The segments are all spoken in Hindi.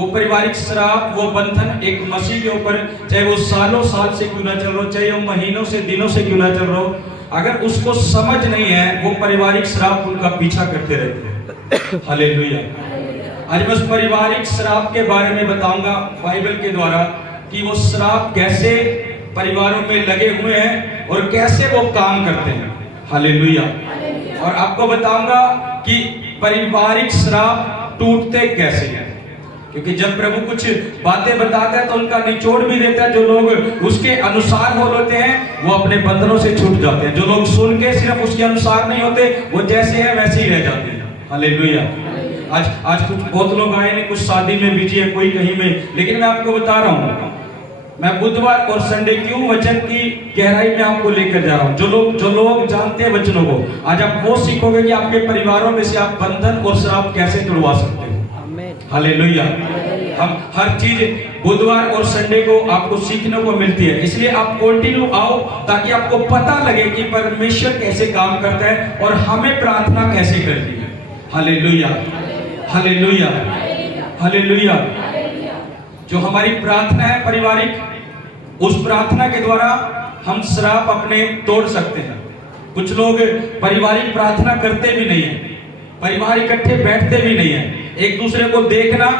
वो पारिवारिक श्राप, वो बंधन एक मसीह के ऊपर, चाहे वो सालों साल से क्यों ना चल रहा हो, चाहे वो महीनों से दिनों से क्यों ना चल रहा हो, अगर उसको समझ नहीं है, वो पारिवारिक श्राप उनका पीछा करते रहते हैं। हालेलुया। आज मैं उस पारिवारिक श्राप के बारे में बताऊंगा बाइबल के द्वारा कि वो श्राप कैसे परिवारों में लगे हुए हैं और कैसे वो काम करते हैं। हालेलुया। और आपको बताऊंगा कि पारिवारिक श्राप टूटते कैसे हैं, क्योंकि जब प्रभु कुछ बातें बताता है तो उनका निचोड़ भी देता है। जो लोग उसके अनुसार हो होते हैं वो अपने बंधनों से छूट जाते हैं। जो लोग सुन के सिर्फ उसके अनुसार नहीं होते, वो जैसे हैं वैसे ही रह जाते हैं। हालेलुया। आज कुछ बहुत लोग आए हैं, कुछ शादी में बिजी है, कोई कहीं में, लेकिन मैं आपको बता रहा हूँ, मैं बुधवार और संडे क्यों वचन की गहराई में आपको लेकर जा रहा हूँ। जो लोग जानते हैं वचनों को, आज आप वो सीखोगे कि आपके परिवारों में से आप बंधन और श्राप कैसे तोड़वा सकते हो। हालेलुया। हम हर चीज बुधवार और संडे को आपको सीखने को मिलती है, इसलिए आप कंटिन्यू आओ ताकि आपको पता लगे कि परमेश्वर कैसे काम करता है और हमें प्रार्थना कैसे करनी है। Hallelujah, hallelujah, hallelujah. जो हमारी प्रार्थना है पारिवारिक, उस प्रार्थना के द्वारा हम श्राप अपने तोड़ सकते हैं। कुछ लोग पारिवारिक प्रार्थना करते भी नहीं है, परिवार इकट्ठे बैठते भी नहीं है, एक दूसरे को देखना,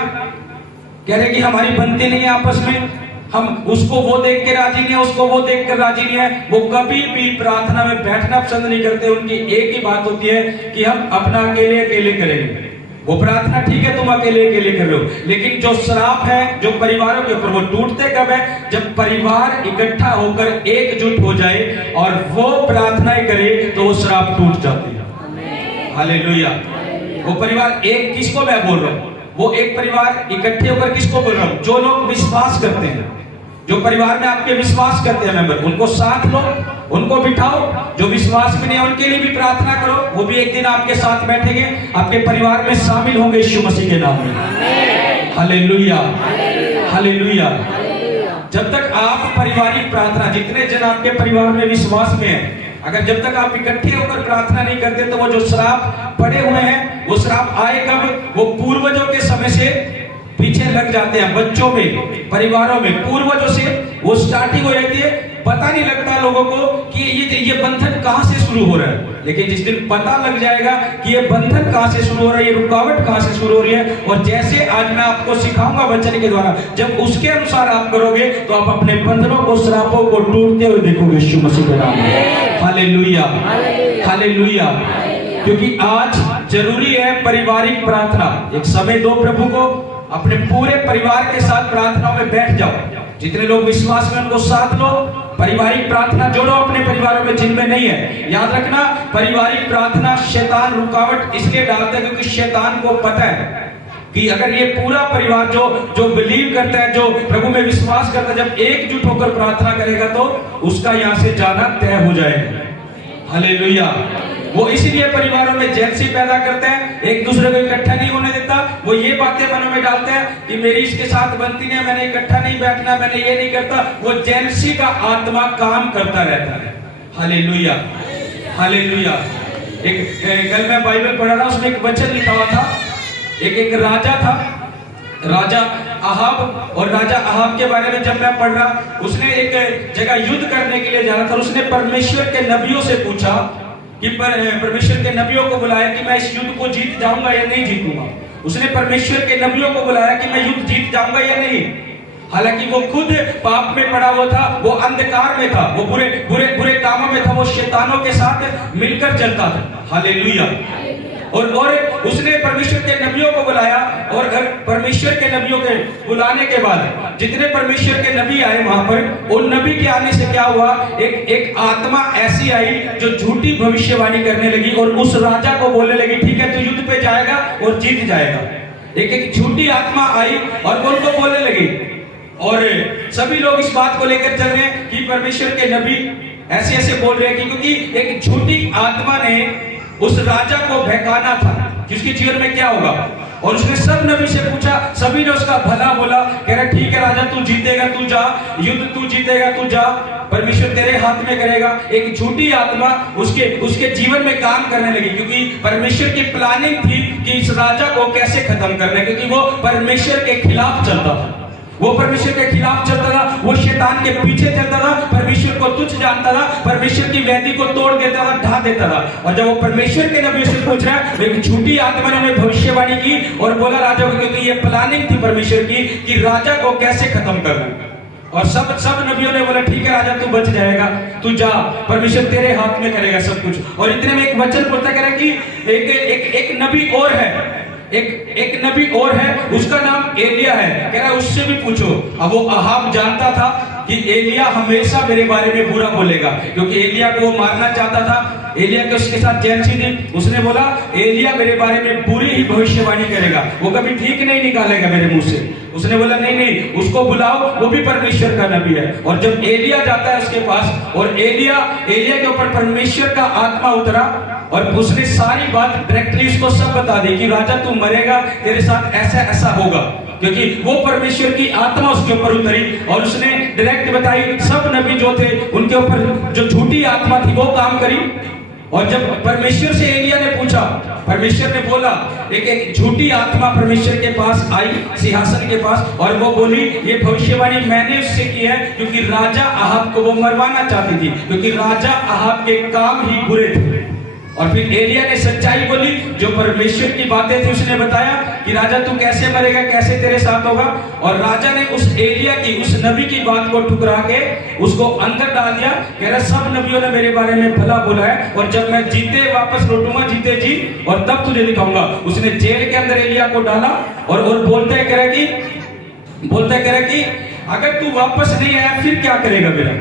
कह रहे कि हमारी बनती नहीं है आपस में, हम उसको वो देख के राजी नहीं है, उसको वो देख कर राजी नहीं है, वो कभी भी प्रार्थना में बैठना पसंद नहीं करते। उनकी एक ही बात होती है कि हम अपना अकेले अकेले करेंगे। वो प्रार्थना ठीक है, तुम अकेले अकेले कर रहे हो, लेकिन जो श्राप है जो परिवारों के ऊपर, वो टूटते कब है? जब परिवार इकट्ठा होकर एकजुट हो जाए और वो प्रार्थनाएं करे तो वो श्राप टूट जाती है। हालेलुया। वो परिवार एक, किसको मैं बोल रहा हूं, वो एक परिवार इकट्ठे होकर किसको बोल रहा हूं? जो लोग विश्वास करते हैं, जो परिवार में आपके विश्वास करते हैं मेंबर, उनको साथ लो, उनको बिठाओ। जो विश्वास में नहीं है उनके लिए भी प्रार्थना करो, वो भी एक दिन आपके साथ बैठेंगे, आपके परिवार में शामिल होंगे यीशु मसीह के नाम में। Hallelujah, hallelujah. जब तक आप पारिवारिक प्रार्थना, जितने जन आपके परिवार में विश्वास में है, अगर जब तक आप इकट्ठे होकर प्रार्थना नहीं करते तो वो जो श्राप पड़े हुए हैं, वो श्राप आए कब? वो पूर्वजों के समय से पीछे लग जाते हैं। बच्चों में, परिवारों में पूर्वजों से वो स्टार्टिंग हो जाती है। पता नहीं लगता लोगों को कि ये बंधन कहां से शुरू हो रहा है, लेकिन जिस दिन पता लग जाएगा कि ये बंधन कहां से शुरू हो रहा है, ये रुकावट कहां से शुरू हो रही है, और जैसे आज मैं आपको सिखाऊंगा वचन के द्वारा, जब उसके अनुसार आप करोगे तो आप अपने बंधनों को, श्रापों को टूटते हुए देखोगे यीशु मसीह के नाम में। Hallelujah, hallelujah. क्योंकि आज जरूरी है पारिवारिक प्रार्थना। एक समय दो प्रभु को, अपने पूरे परिवार के साथ प्रार्थना में बैठ जाओ। जितने लोग विश्वास में उनको साथ लो, पारिवारिक प्रार्थना जोड़ो अपने परिवारों में जिनमें नहीं है। याद रखना, पारिवारिक प्रार्थना शैतान रुकावट इसलिए डालता है क्योंकि शैतान को पता है कि अगर ये पूरा परिवार जो बिलीव करता है, जो प्रभु में विश्वास करता है, जब एकजुट होकर प्रार्थना करेगा तो उसका यहाँ से जाना तय हो जाएगा। हालेलुया। वो इसीलिए परिवारों में जेलसी पैदा करते हैं, एक दूसरे को इकट्ठा नहीं होने देता। वो ये बातें मनों में डालते हैं कि मेरी इसके साथ बनती नहीं, मैंने इकट्ठा नहीं बैठना, मैंने ये नहीं करता। वो जेलसी का आत्मा काम करता रहता है। Hallelujah, hallelujah. कल मैं बाइबल पढ़ रहा, उसमें एक वचन लिखा हुआ था, एक राजा था, राजा अहाब, और राजा अहाब के बारे में जब मैं पढ़ रहा, उसने एक जगह युद्ध करने के लिए जाना था। उसने परमेश्वर के नबियों से पूछा कि परमेश्वर के नबियों को बुलाया कि मैं इस युद्ध को जीत जाऊंगा या नहीं जीतूंगा। उसने परमेश्वर के नबियों को बुलाया कि मैं युद्ध जीत जाऊंगा या नहीं। हालांकि वो खुद पाप में पड़ा हुआ था, वो अंधकार में था, वो बुरे बुरे बुरे कामों में था, वो शैतानों के साथ मिलकर चलता था। हालेलुया। और उसने परमेश्वर के नबियों को बुलाया, और परमेश्वर के नबियों के बुलाने के बाद जितने परमेश्वर के नबी आए वहां पर, उन नबी के आने से क्या हुआ, एक आत्मा ऐसी आई जो झूठी भविष्यवाणी करने लगी और उस राजा को बोलने लगी, ठीक है तू युद्ध पे जाएगा और जीत जाएगा। एक झूठी आत्मा आई और उनको बोलने लगी, और सभी लोग इस बात को लेकर चल रहे हैं कि परमेश्वर के नबी ऐसे ऐसे बोल रहे हैं, क्योंकि एक झूठी आत्मा ने उस राजा को बहकाना था कि उसके जीवन में क्या होगा। और उसने सब नबी से पूछा, सभी ने उसका भला बोला, कह रहे ठीक है राजा तू जीतेगा, तू जा, युद्ध तू जीतेगा, तू जा, परमेश्वर तेरे हाथ में करेगा। एक झूठी आत्मा उसके जीवन में काम करने लगी, क्योंकि परमेश्वर की प्लानिंग थी कि इस राजा को कैसे खत्म करना है, क्योंकि वो परमेश्वर के खिलाफ चलता था, वो परमेश्वर के खिलाफ चलता था, वो शैतान के पीछे चलता था, परमेश्वर को तुच्छ जानता था, परमेश्वर की वेदी को तोड़ देता था, ढा देता था। और जब वो परमेश्वर के नबी से पूछ रहा है, एक झूठी आत्मा ने भविष्यवाणी की और बोला राजा को, क्योंकि ये प्लानिंग थी परमेश्वर की कि राजा को कैसे खत्म करना है। और सब नबियों ने बोला ठीक है राजा, तू बच जाएगा, तू जा, परमेश्वर तेरे हाथ में करेगा सब कुछ। और इतने में एक वचन बोलता कह रहा कि एक नबी और है, एक नबी और है, उसका नाम एलिया है। कह रहा है उससे भी पूछो। अब वो अहाब जानता था कि एलिया हमेशा मेरे बारे में बुरा बोलेगा, क्योंकि एलिया को वो मारना चाहता था। एलिया के उसके साथ जेलसी थी। उसने बोला एलिया मेरे बारे में बुरी ही भविष्यवाणी करेगा, वो कभी ठीक नहीं निकालेगा मेरे मुंह से। उसने बोला नहीं, उसको बुलाओ, वो भी परमेश्वर का नबी है। और जब एलिया जाता है उसके पास, और एलिया के ऊपर परमेश्वर का आत्मा उतरा, और उसने सारी बात डायरेक्टली उसको सब बता दी कि राजा तू मरेगा, तेरे साथ ऐसा ऐसा होगा, क्योंकि वो परमेश्वर की आत्मा उसके ऊपर उतरी। और उसने डायरेक्ट बताई, सब नबी जो थे उनके ऊपर जो झूठी आत्मा थी वो काम करी। और जब परमेश्वर से एलिया ने पूछा, परमेश्वर ने बोला, एक झूठी आत्मा परमेश्वर के पास आई सिंहासन के पास, और वो बोली ये भविष्यवाणी मैंने उससे की है, क्योंकि राजा अहाब को वो मरवाना चाहती थी, क्योंकि राजा अहाब के काम ही बुरे थे। और फिर एलिया ने सच्चाई बोली, जो परमेश्वर की बातें थी उसने बताया कि राजा तू कैसे मरेगा, कैसे तेरे साथ होगा। और राजा ने उस एलिया की, उस नबी की बात को ठुकरा के उसको अंदर डाल दिया। कह रहा सब नबियों ने मेरे बारे में भला बोला है, और जब मैं जीते वापस लौटूंगा, जीते जी, और तब तुझे दिखाऊंगा। उसने जेल के अंदर एलिया को डाला, और बोलते कह रहा कि अगर तू वापस नहीं आया फिर क्या करेगा मेरा।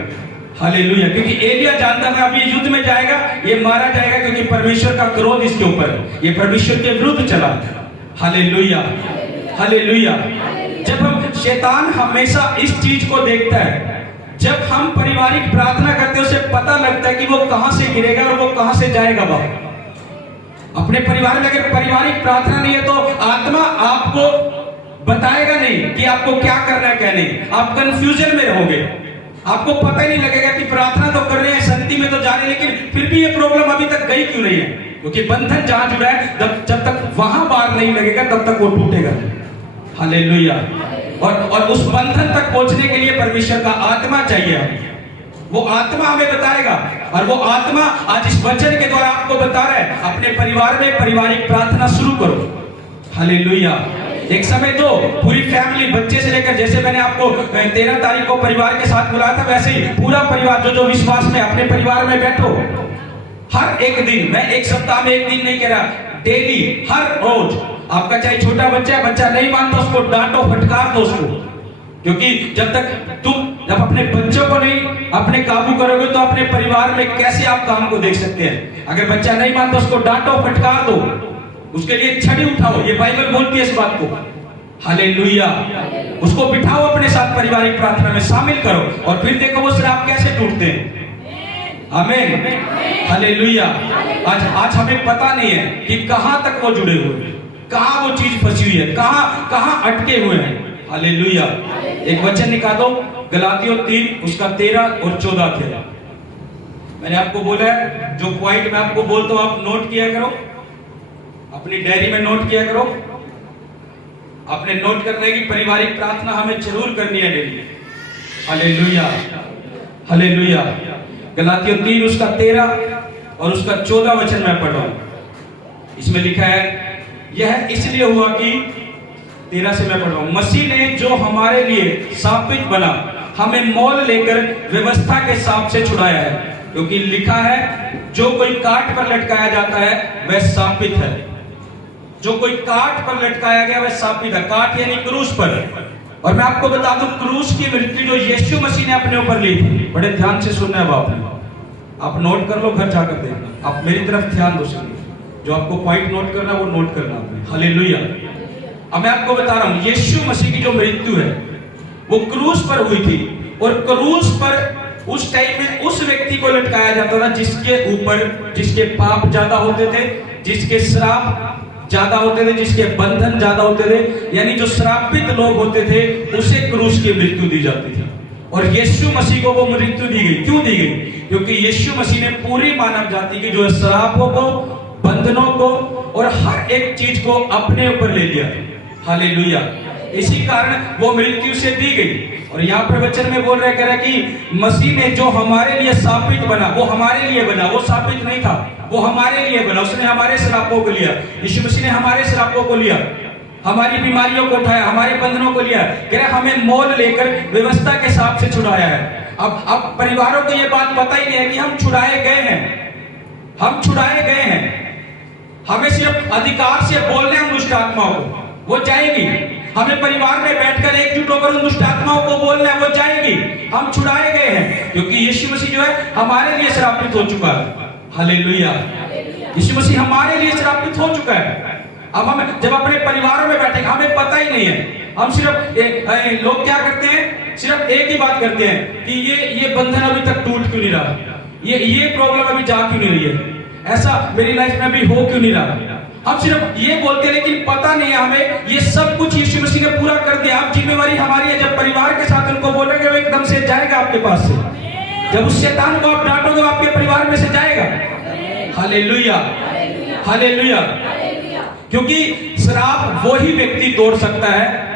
हालेलुया, क्योंकि एलिया जानता था अभी युद्ध में जाएगा, ये मारा जाएगा, क्योंकि परमेश्वर का क्रोध इसके ऊपर है, ये परमेश्वर के विरुद्ध चला। Hallelujah, hallelujah. जब हम, शैतान हमेशा इस चीज को देखता है, जब हम पारिवारिक प्रार्थना करते हैं उसे पता लगता है कि वो कहां से गिरेगा और वो कहां से जाएगा। बाप अपने परिवार में अगर पारिवारिक प्रार्थना नहीं है तो आत्मा आपको बताएगा नहीं कि आपको क्या करना है, क्या नहीं। आप कंफ्यूजन में रहोगे, आपको पता ही नहीं लगेगा कि प्रार्थना तो कर रहे हैं, शांति में तो जा रहे हैं, लेकिन फिर भी ये प्रॉब्लम अभी तक गई क्यों नहीं है, क्योंकि बंधन जहां जुड़ा है जब तक वहां बार नहीं लगेगा तब तक वो टूटेगा। हालेलुया। और उस बंधन तक पहुंचने के लिए परमेश्वर का आत्मा चाहिए। वो आत्मा हमें बताएगा, और वो आत्मा आज इस वचन के द्वारा आपको बता रहा है, अपने परिवार में पारिवारिक प्रार्थना शुरू करो। हालेलुया। एक समय तो पूरी फैमिली, बच्चे से लेकर, जैसे मैंने आपको 13 तारीख को परिवार के साथ बुलाया था, वैसे ही पूरा परिवार जो विश्वास में अपने परिवार में बैठो। हर एक दिन, मैं एक सप्ताह में एक दिन नहीं कह रहा, डेली, हर रोज। आपका चाहे छोटा बच्चा है, बच्चा नहीं मानता उसको डांटो, फटकार दो उसको, क्योंकि जब अपने बच्चों को नहीं अपने काबू करोगे तो अपने परिवार में कैसे आप काम को देख सकते हैं। अगर बच्चा नहीं मानता उसको डांटो, फटकार दो, उसके लिए छड़ी उठाओ, ये बाइबल बोलती है इस बात को। हालेलुया। उसको बिठाओ अपने साथ, पारिवारिक प्रार्थना में शामिल करो, और फिर देखो वो शराब कैसे टूटते हैं। आमीन। हालेलुया। आज हमें पता नहीं है कि कहां तक वो जुड़े हुए हैं, कहां वो चीज फंसी हुई है, कहां अटके हुए हैं। हालेलुया। एक वचन निकालो, गलातियों 3 उसका 13 और 14 थे। मैंने आपको बोला है, जो पॉइंट मैं आपको बोलता हूं आप नोट किया करो, अपनी डायरी में नोट किया करो। अपने नोट करने की पारिवारिक प्रार्थना हमें जरूर करनी है डेली। Hallelujah, hallelujah. गलातियों 3 उसका 13 और उसका 14 वचन मैं पढ़ रहा हूं। इसमें लिखा है, यह इसलिए हुआ कि, 13 से मैं पढ़ रहा हूं, मसीह ने जो हमारे लिए शापित बना, हमें मोल लेकर व्यवस्था के शाप से छुड़ाया है, क्योंकि लिखा है, जो कोई काट पर लटकाया जाता है वह शापित है। जो कोई काट पर लटकाया गया वह शापित है। काट यानी क्रूस पर। और मैं आपको बता दूं, क्रूस की मृत्यु जो यीशु मसीह ने अपने ऊपर ली थी, बड़े ध्यान से सुनना है बाप ने, आप नोट कर लो, घर जाकर देखना, आप मेरी तरफ ध्यान दो, सुनिए, जो आपको पॉइंट नोट करना वो नोट करना आपने। हालेलुया। अब मैं आपको बता रहा हूं, यीशु मसीह की जो मृत्यु है वो क्रूस पर हुई थी, और क्रूस पर उस टाइम में उस व्यक्ति को लटकाया जाता था जिसके ऊपर, जिसके पाप ज्यादा होते थे, जिसके श्राप ज्यादा होते थे, जिसके बंधन ज्यादा होते थे, यानी जो श्रापित लोग होते थे उसे क्रूस की मृत्यु दी जाती थी। और यीशु मसीह को वो मृत्यु दी गई। क्यों दी गई? क्योंकि यीशु मसीह ने पूरी मानव जाति की जो है श्रापों को, बंधनों को और हर एक चीज को अपने ऊपर ले लिया। हालेलुया। इसी कारण वो मृत्यु से दी गई। और यहाँ पर वचन में बोल रहे, कह रहा कि मसीह ने जो हमारे लिए शापित बना, वो हमारे लिए बना, वो शापित नहीं था, वो हमारे लिए बना। उसने हमारे श्रापों को लिया। यीशु मसीह ने हमारे श्रापों को लिया, हमारी बीमारियों को उठाया, हमारे बंधनों को लिया। कह रहा हमें मोल लेकर व्यवस्था के हिसाब से छुड़ाया है। अब परिवारों को ये बात पता ही नहीं है कि हम छुड़ाए गए हैं, हम छुड़ाए गए हैं। हमें सिर्फ अधिकार से बोलने हम दुष्ट आत्माओं को, वो जाएगी। हमें परिवार में बैठकर एकजुट होकर उन दुष्ट आत्माओं को बोलना है, वो जाएगी। हम छुड़ाए गए हैं क्योंकि यीशु मसीह जो है हमारे लिए श्रापित हो चुका है। हालेलुया। यीशु मसीह हमारे लिए श्रापित हो चुका है। अब हम जब अपने परिवारों में बैठे, हमें पता ही नहीं है। हम सिर्फ लोग क्या करते हैं, सिर्फ एक ही बात करते हैं कि ये बंधन अभी तक टूट क्यों नहीं रहा, ये प्रॉब्लम अभी जा क्यों नहीं रही है, ऐसा मेरी लाइफ में अभी हो क्यों नहीं रहा। हम सिर्फ ये बोलते हैं, लेकिन पता नहीं है हमें ये सब कुछ यीशु मसीह ने पूरा कर दिया। अब जिम्मेवारी हमारी है। जब परिवार के साथ उनको बोलेंगे, वो एकदम से जाएगा आपके पास से। जब उस शैतान को आप डांटोगे, आपके परिवार में से जाएगा। Hallelujah, hallelujah. क्योंकि श्राप वो ही व्यक्ति तोड़ सकता है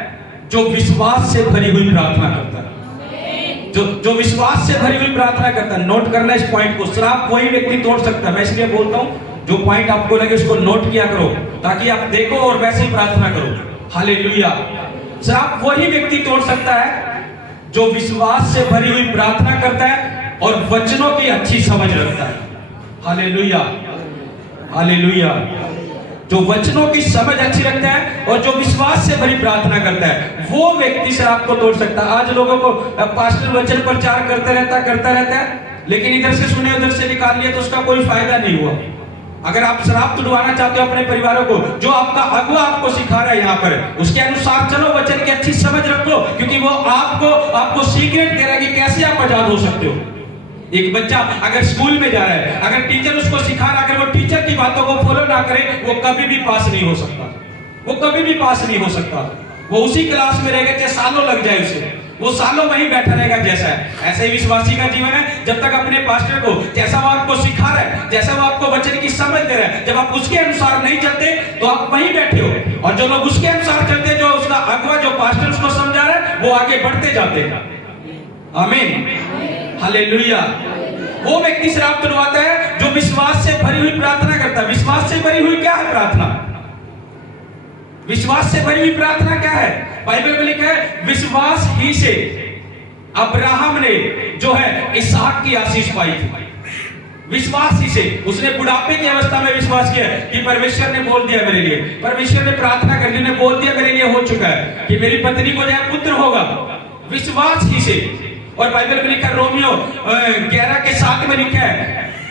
जो विश्वास से भरी हुई प्रार्थना करता है। जो विश्वास से भरी हुई प्रार्थना करता है। नोट करना इस पॉइंट को, श्राप वही व्यक्ति तोड़ सकता है। मैं इसलिए बोलता हूं, जो पॉइंट आपको लगे उसको नोट किया करो, ताकि आप देखो और वैसे ही प्रार्थना करो। हालेलुया। श्राप वही व्यक्ति तोड़ सकता है जो विश्वास से भरी हुई प्रार्थना करता है और वचनों की अच्छी समझ रखता है। Hallelujah, hallelujah. जो वचनों की समझ अच्छी रखता है और जो विश्वास से भरी प्रार्थना करता है, वो व्यक्ति श्राप को तोड़ सकता है। आज लोगों को पास्टर वचन प्रचार करता रहता है, लेकिन इधर से सुने उधर से निकाल लिया तो उसका कोई फायदा नहीं हुआ। अगर आप श्राप तुड़वाना चाहते हो अपने परिवारों को, जो आपका अगुआ आपको सिखा रहा है यहाँ पर, उसके अनुसार चलो, वचन की अच्छी समझ रखो, क्योंकि वो आपको सीक्रेट दे रहा है कि कैसे आप आजाद हो सकते हो। एक बच्चा अगर स्कूल में जा रहा है, अगर टीचर उसको सिखा रहा है, अगर वो टीचर की बातों को फॉलो ना करे, वो कभी भी पास नहीं हो सकता। वो कभी भी पास नहीं हो सकता। वो उसी क्लास में रहेगा, चाहे सालों लग जाए उसे, वो सालों वहीं बैठा रहेगा जैसा है। ऐसे ही विश्वासी का जीवन है। जब तक अपने पास्टर को, जैसा वो आपको सिखा रहा है, जैसा वो आपको वचन की समझ दे रहा है, जब आप उसके अनुसार नहीं चलते तो आप वहीं बैठे हो। और जो लोग उसके अनुसार चलते, जो उसका अगुआ, जो पास्टर उसको समझा रहा है, वो आगे बढ़ते जाते हैं। आमीन, हालेलुया। वो व्यक्ति श्राप तुड़वाता है जो विश्वास से भरी हुई प्रार्थना करता है। विश्वास से भरी हुई क्या है प्रार्थना? विश्वास से भरी हुई प्रार्थना क्या है? बाइबल में लिखा है, विश्वास ही से अब्राहम ने जो है इसहाक की आशीष पाई थी। विश्वास ही से उसने बुढ़ापे की अवस्था में विश्वास किया कि परमेश्वर ने बोल दिया मेरे लिए, परमेश्वर ने प्रार्थना कर दी, ने बोल दिया मेरे लिए हो चुका है कि मेरी पत्नी को जो पुत्र होगा। विश्वास ही से। और बाइबल में लिखा, रोमियो 11:7 में लिखा है,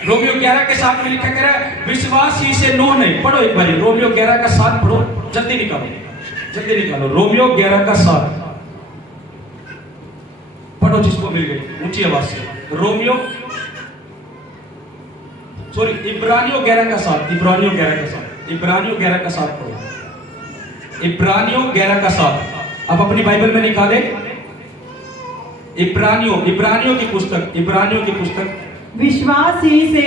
रोमियो 11:7 में लिखा कह रहा है, विश्वास ही से नूह ने, पढ़ो एक बार रोमियो 11:7 पढ़ो, जल्दी निकालो, जल्दी निकालो। रोमियो 11:7 पढ़ो, जिसको मिल गई ऊंची आवाज से। रोमियो इब्रानियों 11:7, इब्रानियों 11:7, इब्रानियों 11:7 पढ़ो, इब्रानियों 11:7। अब अपनी बाइबल में निकाले इब्रानियों की पुस्तक। विश्वास ही से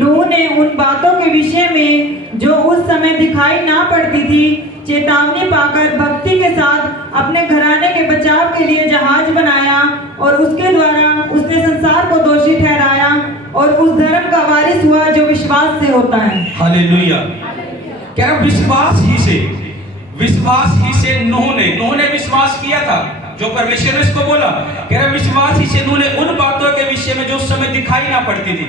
नूह ने उन बातों के विषय में जो उस समय दिखाई ना पड़ती थी, चेतावनी पाकर भक्ति के साथ अपने घराने के बचाव के लिए जहाज बनाया, और उसके द्वारा उसने संसार को दोषी ठहराया और उस धर्म का वारिस हुआ जो विश्वास से होता है। हालेलुया। क्या विश्वास ही से नूह ने विश्वास किया था जो परमेश्वर ने इसको बोला। कह रहा विश्वास ही से नूह ने उन बातों के विषय में जो उस समय दिखाई ना पड़ती थी,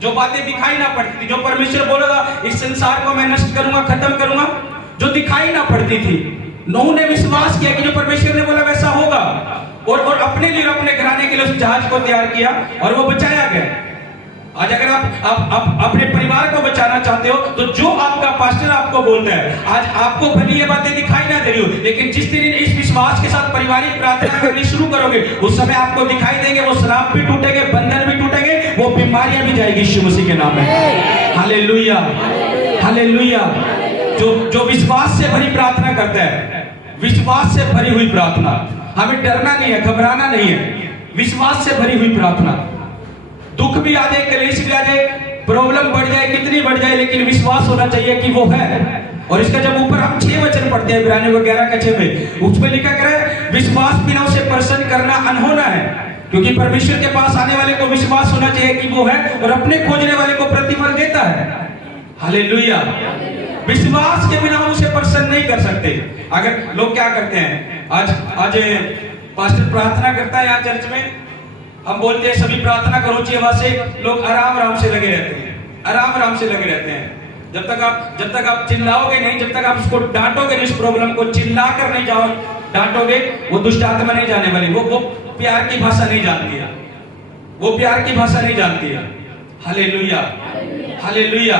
जो बातें दिखाई ना पड़ती थी, जो परमेश्वर बोलेगा इस संसार को मैं नष्ट करूंगा, खत्म करूंगा, जो दिखाई ना पड़ती थी, नूह ने विश्वास किया कि जो परमेश्वर ने बोला वैसा होगा, और अपने लिए, अपने घराने के लिए उस जहाज को तैयार किया और वो बचाया गया। आज अगर आप अपने परिवार को बचाना चाहते हो, तो जो आपका पास्टर आपको बोलता है, आज आपको भली ये बातें दिखाई ना दे रही हो, लेकिन जिस दिन इस विश्वास के साथ पारिवारिक प्रार्थना करनी शुरू करोगे, उस समय आपको दिखाई देंगे वो श्राप भी टूटेंगे, बंधन भी टूटेंगे, वो बीमारियां भी जाएगी यीशु मसीह के नाम में। Hallelujah, hallelujah. जो विश्वास से भरी प्रार्थना करता है, विश्वास से भरी हुई प्रार्थना, हमें डरना नहीं है, घबराना नहीं है, विश्वास से भरी हुई प्रार्थना। दुख भी आ जाए, कलेश भी आ जाए, प्रॉब्लम बढ़ जाए, कितनी बढ़ जाए, लेकिन विश्वास होना चाहिए कि वो है। और इसका जब ऊपर हम 6 वचन पढ़ते हैं, इब्रानियों को 11:6 में, उसमें लिखा है विश्वास बिना उसे प्रसन्न करना अनहोना है, क्योंकि परमेश्वर के पास आने वाले को विश्वास होना चाहिए कि वो है और अपने खोजने वाले को प्रतिफल देता है। हालेलुया। विश्वास के बिना हम उसे प्रसन्न नहीं कर सकते। अगर लोग क्या करते हैं, आज पास्टर प्रार्थना करता है यहाँ चर्च में, हम बोलते हैं सभी प्रार्थना करो ऊंची आवाज से, लोग आराम से लगे रहते हैं, आराम से लगे रहते हैं। जब तक आप चिल्लाओगे नहीं, जब तक आप उसको डांटोगे नहीं, इस प्रॉब्लम को चिल्ला कर नहीं जाओ डांटोगे, वो दुष्ट आत्मा नहीं जाने वाली, वो प्यार की भाषा नहीं जानती है, वो प्यार की भाषा नहीं जानती है। Hallelujah, hallelujah.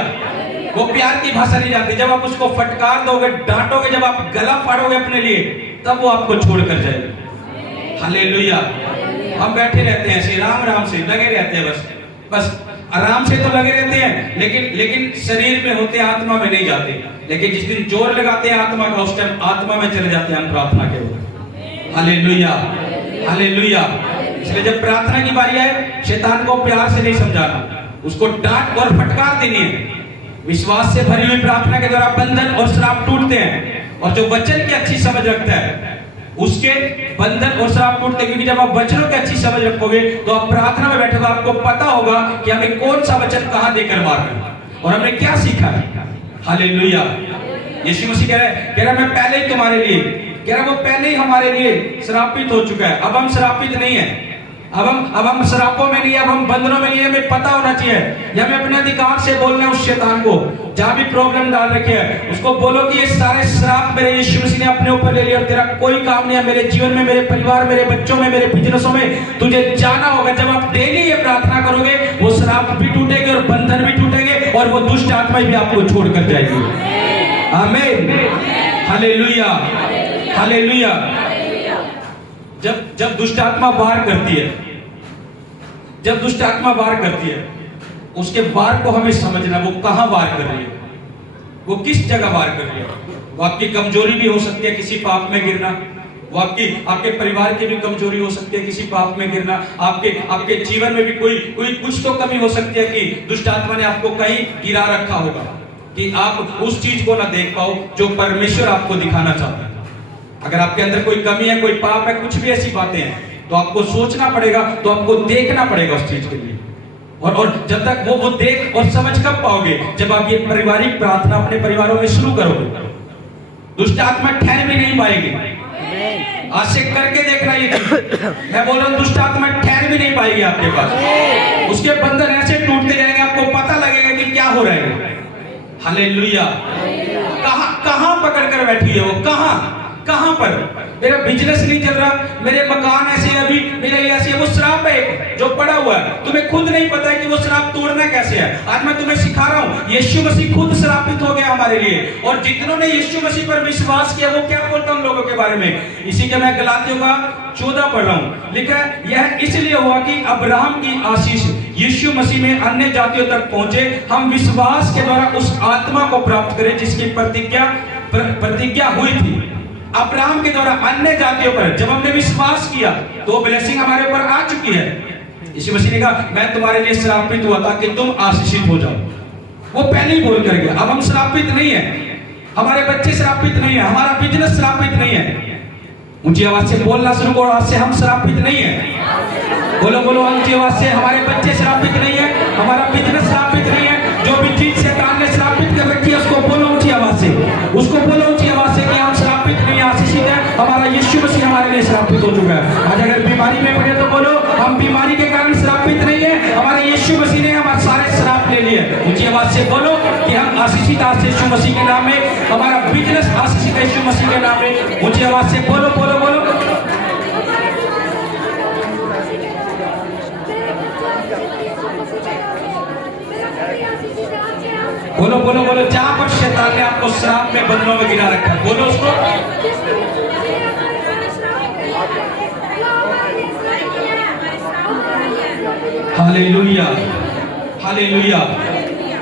वो प्यार की भाषा नहीं जानती। जब आप उसको फटकार दोगे, डांटोगे, जब आप गला फाड़ोगे अपने लिए, तब वो आपको छोड़ कर जाएगी। हालेलुया। हम बैठे रहते हैं ऐसे राम से लगे रहते हैं, बस आराम से तो लगे रहते हैं, लेकिन शरीर में होते हैं, आत्मा में नहीं जाते। लेकिन जिस दिन जोर लगाते हैं आत्मा का, उस टाइम आत्मा में चले जाते हैं हम प्रार्थना के वक्त। Hallelujah, hallelujah. इसलिए जब प्रार्थना की बारी आए, शैतान को प्यार से नहीं समझाना, उसको डांट और फटकार देनी है। विश्वास से भरी हुई प्रार्थना के द्वारा बंधन और श्राप टूटते हैं, और जो वचन की अच्छी समझ रखता है उसके बंधन और श्राप टूटते। क्योंकि जब आप वचनों की अच्छी समझ रखोगे तो आप प्रार्थना में बैठे तो आपको पता होगा कि हमें कौन सा वचन कहां देकर मारना और हमने क्या सीखा है। हालेलुया। यीशु मसीह कह रहा मैं पहले ही तुम्हारे लिए, कह रहा वो पहले ही हमारे लिए श्रापित हो चुका है। अब हम श्रापित नहीं है, अब हम श्रापों में नहीं है, अब हम बंधनों में नहीं है। हमें पता होना चाहिए, या हमें अपने अधिकार से बोलना है उस शैतान को जहां भी प्रॉब्लम डाल रखे है, उसको बोलो कि ये सारे श्राप मेरे यीशु मसीह ने अपने ऊपर ले लिया और तेरा कोई काम नहीं है मेरे जीवन में, मेरे परिवार, मेरे बच्चों में, मेरे बिजनेसों में। तुझे जाना होगा। जब आप डेली ये प्रार्थना करोगे, वो श्राप भी टूटेंगे और बंधन भी टूटेंगे और वो दुष्ट आत्मा भी आपको छोड़ कर जाएगी। आमीन, हालेलुया, हालेलुया। जब दुष्ट आत्मा वार करती है, जब दुष्ट आत्मा वार करती है, उसके वार को हमें समझना, वो कहां वार कर रही है, वो किस जगह वार कर रही है। वो आपकी कमजोरी भी हो सकती है, किसी पाप में गिरना, वो आपके परिवार की भी कमजोरी हो सकती है, किसी पाप में गिरना, आपके जीवन में भी कोई कुछ तो कमी हो सकती है कि दुष्ट आत्मा ने आपको कहीं गिरा रखा होगा कि आप उस चीज को ना देख पाओ जो परमेश्वर आपको दिखाना चाहता है। अगर आपके अंदर कोई कमी है, कोई पाप है, कुछ भी ऐसी बातें हैं, तो आपको सोचना पड़ेगा, तो आपको देखना पड़ेगा उस चीज के लिए। और जब तक वो देख और समझ कब पाओगे, जब आप ये पारिवारिक प्रार्थना अपने परिवारों में शुरू करोगे। दुष्ट आत्मा ठहर भी नहीं पाएगी। आज से करके देखना ये चीज, मैं बोल रहा हूँ, दुष्ट आत्मा ठहर भी नहीं पाएगी आपके पास। उसके बंधन ऐसे टूटते जाएंगे, आपको पता लगेगा कि क्या हो रहा है। हालेलुया। कहां पकड़ कर बैठी है वो, कहां पर मेरा बिजनेस नहीं चल रहा, मेरे मकान ऐसे है, अभी मेरे ऐसे है, वो श्राप है जो पड़ा हुआ है। तुम्हें खुद नहीं पता है कि वो श्राप तोड़ना कैसे है। आज मैं तुम्हें सिखा रहा हूं। यीशु मसीह खुद श्रापित हो गया हमारे लिए, और जितनों ने यीशु मसीह पर विश्वास किया, वो क्या बोलता उन लोगों के बारे में। इसी के मैं गलातियों का 14 पढ़ रहा हूं। लिखा है, यह इसलिए हुआ कि अब्राहम की आशीष यीशु मसीह में अन्य जातियों तक पहुंचे, हम विश्वास के द्वारा उस आत्मा को प्राप्त करें जिसकी प्रतिज्ञा हुई थी। अब्राहम के द्वारा अन्य जातियों पर जब हमने विश्वास किया तो ब्लेसिंग हमारे ऊपर आ चुकी है। यीशु मसीह ने कहा, मैं तुम्हारे लिए श्रापित हुआ ताकि तुम आशीषित हो जाओ। वो पहले ही बोल कर गया। अब हम श्रापित नहीं है, हमारे बच्चे श्रापित नहीं है, हमारा बिजनेस श्रापित नहीं है। ऊंची आवाज से बोलना शुरू करो, आज से हम श्रापित नहीं है। बोलो बोलो ऊंची आवाज से, हमारे बच्चे श्रापित नहीं है, हमारा बिजनेस श्रापित नहीं है। जो भी चीज शैतान ने श्रापित कर रखी है, उसको बोलो ऊंची आवाज से, उसको बोलो ऊंची आवाज से कि हम श्रापित नहीं, आशीषित है। हमारा यीशु मसीह हमारे लिए श्रापित हो चुका है। आज अगर बीमारी में पड़े तो बोलो, हम बीमारी के कारण श्रापित नहीं है, हमारे यीशु मसीह ने हमारे सारे श्राप ले लिए। ऊंची आवाज से बोलो कि हम आशीषित आज यीशु मसीह के नाम में, हमारा बिजनेस आशीषित है यीशु मसीह के नाम में। ऊंची आवाज से बोलो बोलो बोलो बोलो बोलो बोलो। जहां पर शैतान ने आपको श्राप में, बंधनों में गिरा रखा, बोलो उसको। Hallelujah, hallelujah.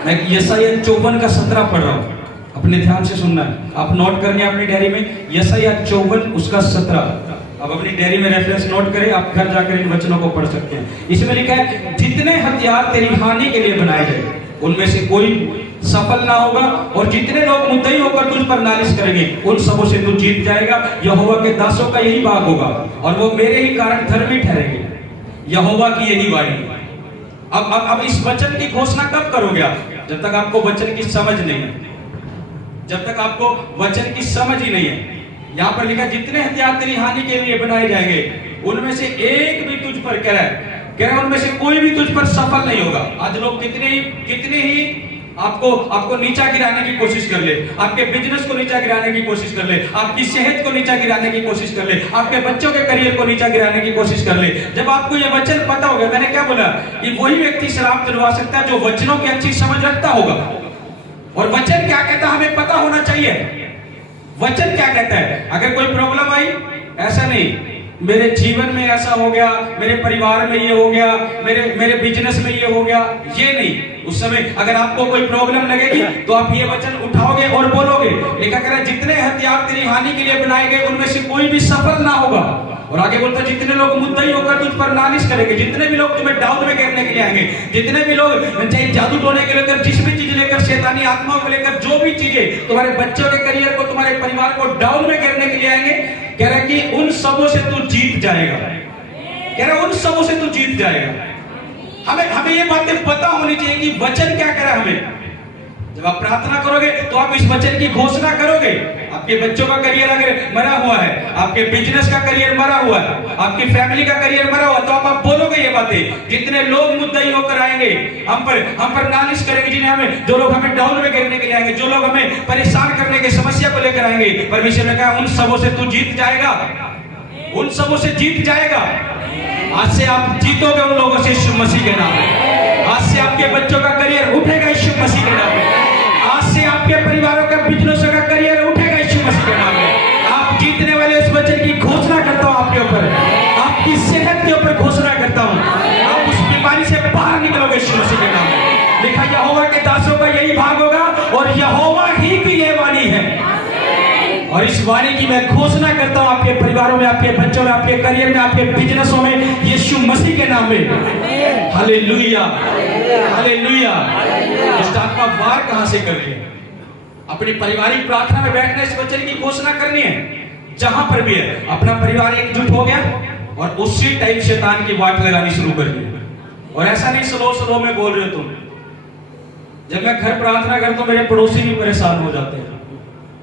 मैं यशायाह 54 का 17 पढ़ रहा हूं। अपने ध्यान से सुनना है, आप नोट करनी है अपनी डायरी में, यशायाह 54 उसका 17। अब अपनी डायरी में रेफरेंस नोट करें, आप घर जाकर इन वचनों को पढ़ सकते हैं। इसमें लिखा है, जितने हथियार तेरी हानि के लिए बनाए गए उनमें से कोई सफल ना होगा, और जितने लोग मुद्दई होकर तुझ पर नालिश करेंगे उन सबों से तू जीत जाएगा। यहोवा के दासों का यही भाग होगा और वो मेरे ही कारण धर्मी ठहरेंगे। यहोवा की यही वाणी। अब इस वचन की घोषणा कब करोगे आप? जब तक आपको वचन की समझ नहीं है, जब तक आपको वचन की समझ ही नहीं है। यहाँ पर लिखा, जितने हथियार तेरी हानि के लिए बनाए जाएंगे उनमें से एक भी तुझ पर कह रहा है उनमें से कोई भी तुझ पर सफल नहीं होगा। आज लोग कितने ही आपको नीचा गिराने की कोशिश कर ले, आपके बिजनेस को नीचा गिराने की कोशिश कर ले, आपकी सेहत को नीचा गिराने की कोशिश कर ले, आपके बच्चों के करियर को नीचा गिराने की कोशिश कर ले। जब आपको ये वचन पता होगा, मैंने क्या बोला कि वही व्यक्ति शराब दिलवा सकता है जो वचनों की अच्छी समझ रखता होगा। और वचन क्या कहता है हमें पता होना चाहिए। वचन क्या कहता है? अगर कोई प्रॉब्लम आई, ऐसा नहीं मेरे जीवन में ऐसा हो गया, मेरे परिवार में ये हो गया, मेरे बिजनेस में ये हो गया, ये नहीं। उस समय अगर आपको कोई प्रॉब्लम लगेगी तो आप ये वचन उठाओगे और बोलोगे। लिखा कह रहा है, जितने हथियार तेरी हानि के लिए बनाए गए उनमें से कोई भी सफल ना होगा। और आगे बोलता है, जितने लोग मुद्दई होकर तुझ पर नालिश करेंगे, जितने भी लोग तुम्हें डाउट में गिरने के लिए आएंगे, जितने भी लोग चाहे जादू टोने के लेकर, जिस भी चीज लेकर, शैतानी आत्माओं को लेकर, जो भी चीजें तुम्हारे बच्चों के करियर को, तुम्हारे परिवार को डाउन में गिरने के लिए आएंगे, कह रहा है कि उन सबों से तू जीत जाएगा। कह रहा है उन सबों से तू जीत जाएगा। हमें ये बातें पता होनी चाहिए कि वचन क्या कह रहा है हमें। जब आप प्रार्थना करोगे तो आप इस वचन की घोषणा करोगे। आपके बच्चों का करियर अगर मरा हुआ है, आपके बिजनेस का करियर मरा हुआ है, आपकी फैमिली का करियर मरा हुआ, तो आप बोलोगे ये बातें। जितने लोग मुद्दई होकर आएंगे, हम पर नालिश करेंगे, जो लोग हमें डाउन में गिरने के लिए आएंगे, जो लोग हमें परेशान करने की समस्या को लेकर आएंगे, परमेश्वर ने कहा उन सबों से तू जीत जाएगा, उन सबों से जीत जाएगा। आज से आप जीतोगे उन लोगों से यीशु मसीह के नाम में। आज से आपके बच्चों का करियर उठेगा यीशु मसीह के नाम में। आज से आपके परिवारों का, बिजनेस का करियर उठेगा यीशु मसीह के नाम में। आप जीतने वाले इस वचन की घोषणा करता हूं आपके ऊपर, आपकी सेहत के ऊपर घोषणा करता हूं। आप उस बीमारी से बाहर निकलोगे यीशु मसीह के नाम में। लिखा, यहोवा के दासों का यही भाग होगा और यहोवा ही की ये वाणी है। और इस वाणी की मैं घोषणा करता हूं आपके परिवारों में, आपके बच्चों में, आपके करियर में, आपके बिजनेसों में, यीशु मसीह के नाम में। Hallelujah, hallelujah. इस आत्मा वार कहां से करनी है? अपनी पारिवारिक प्रार्थना में बैठना, इस वचन की घोषणा करनी है। जहां पर भी है अपना परिवार एकजुट हो गया और उसी टाइम शैतान की वाट लगानी शुरू कर दी। और ऐसा नहीं स्लो में बोल रहे हो तुम। जब मैं घर प्रार्थना करता हूं मेरे पड़ोसी भी परेशान हो जाते हैं।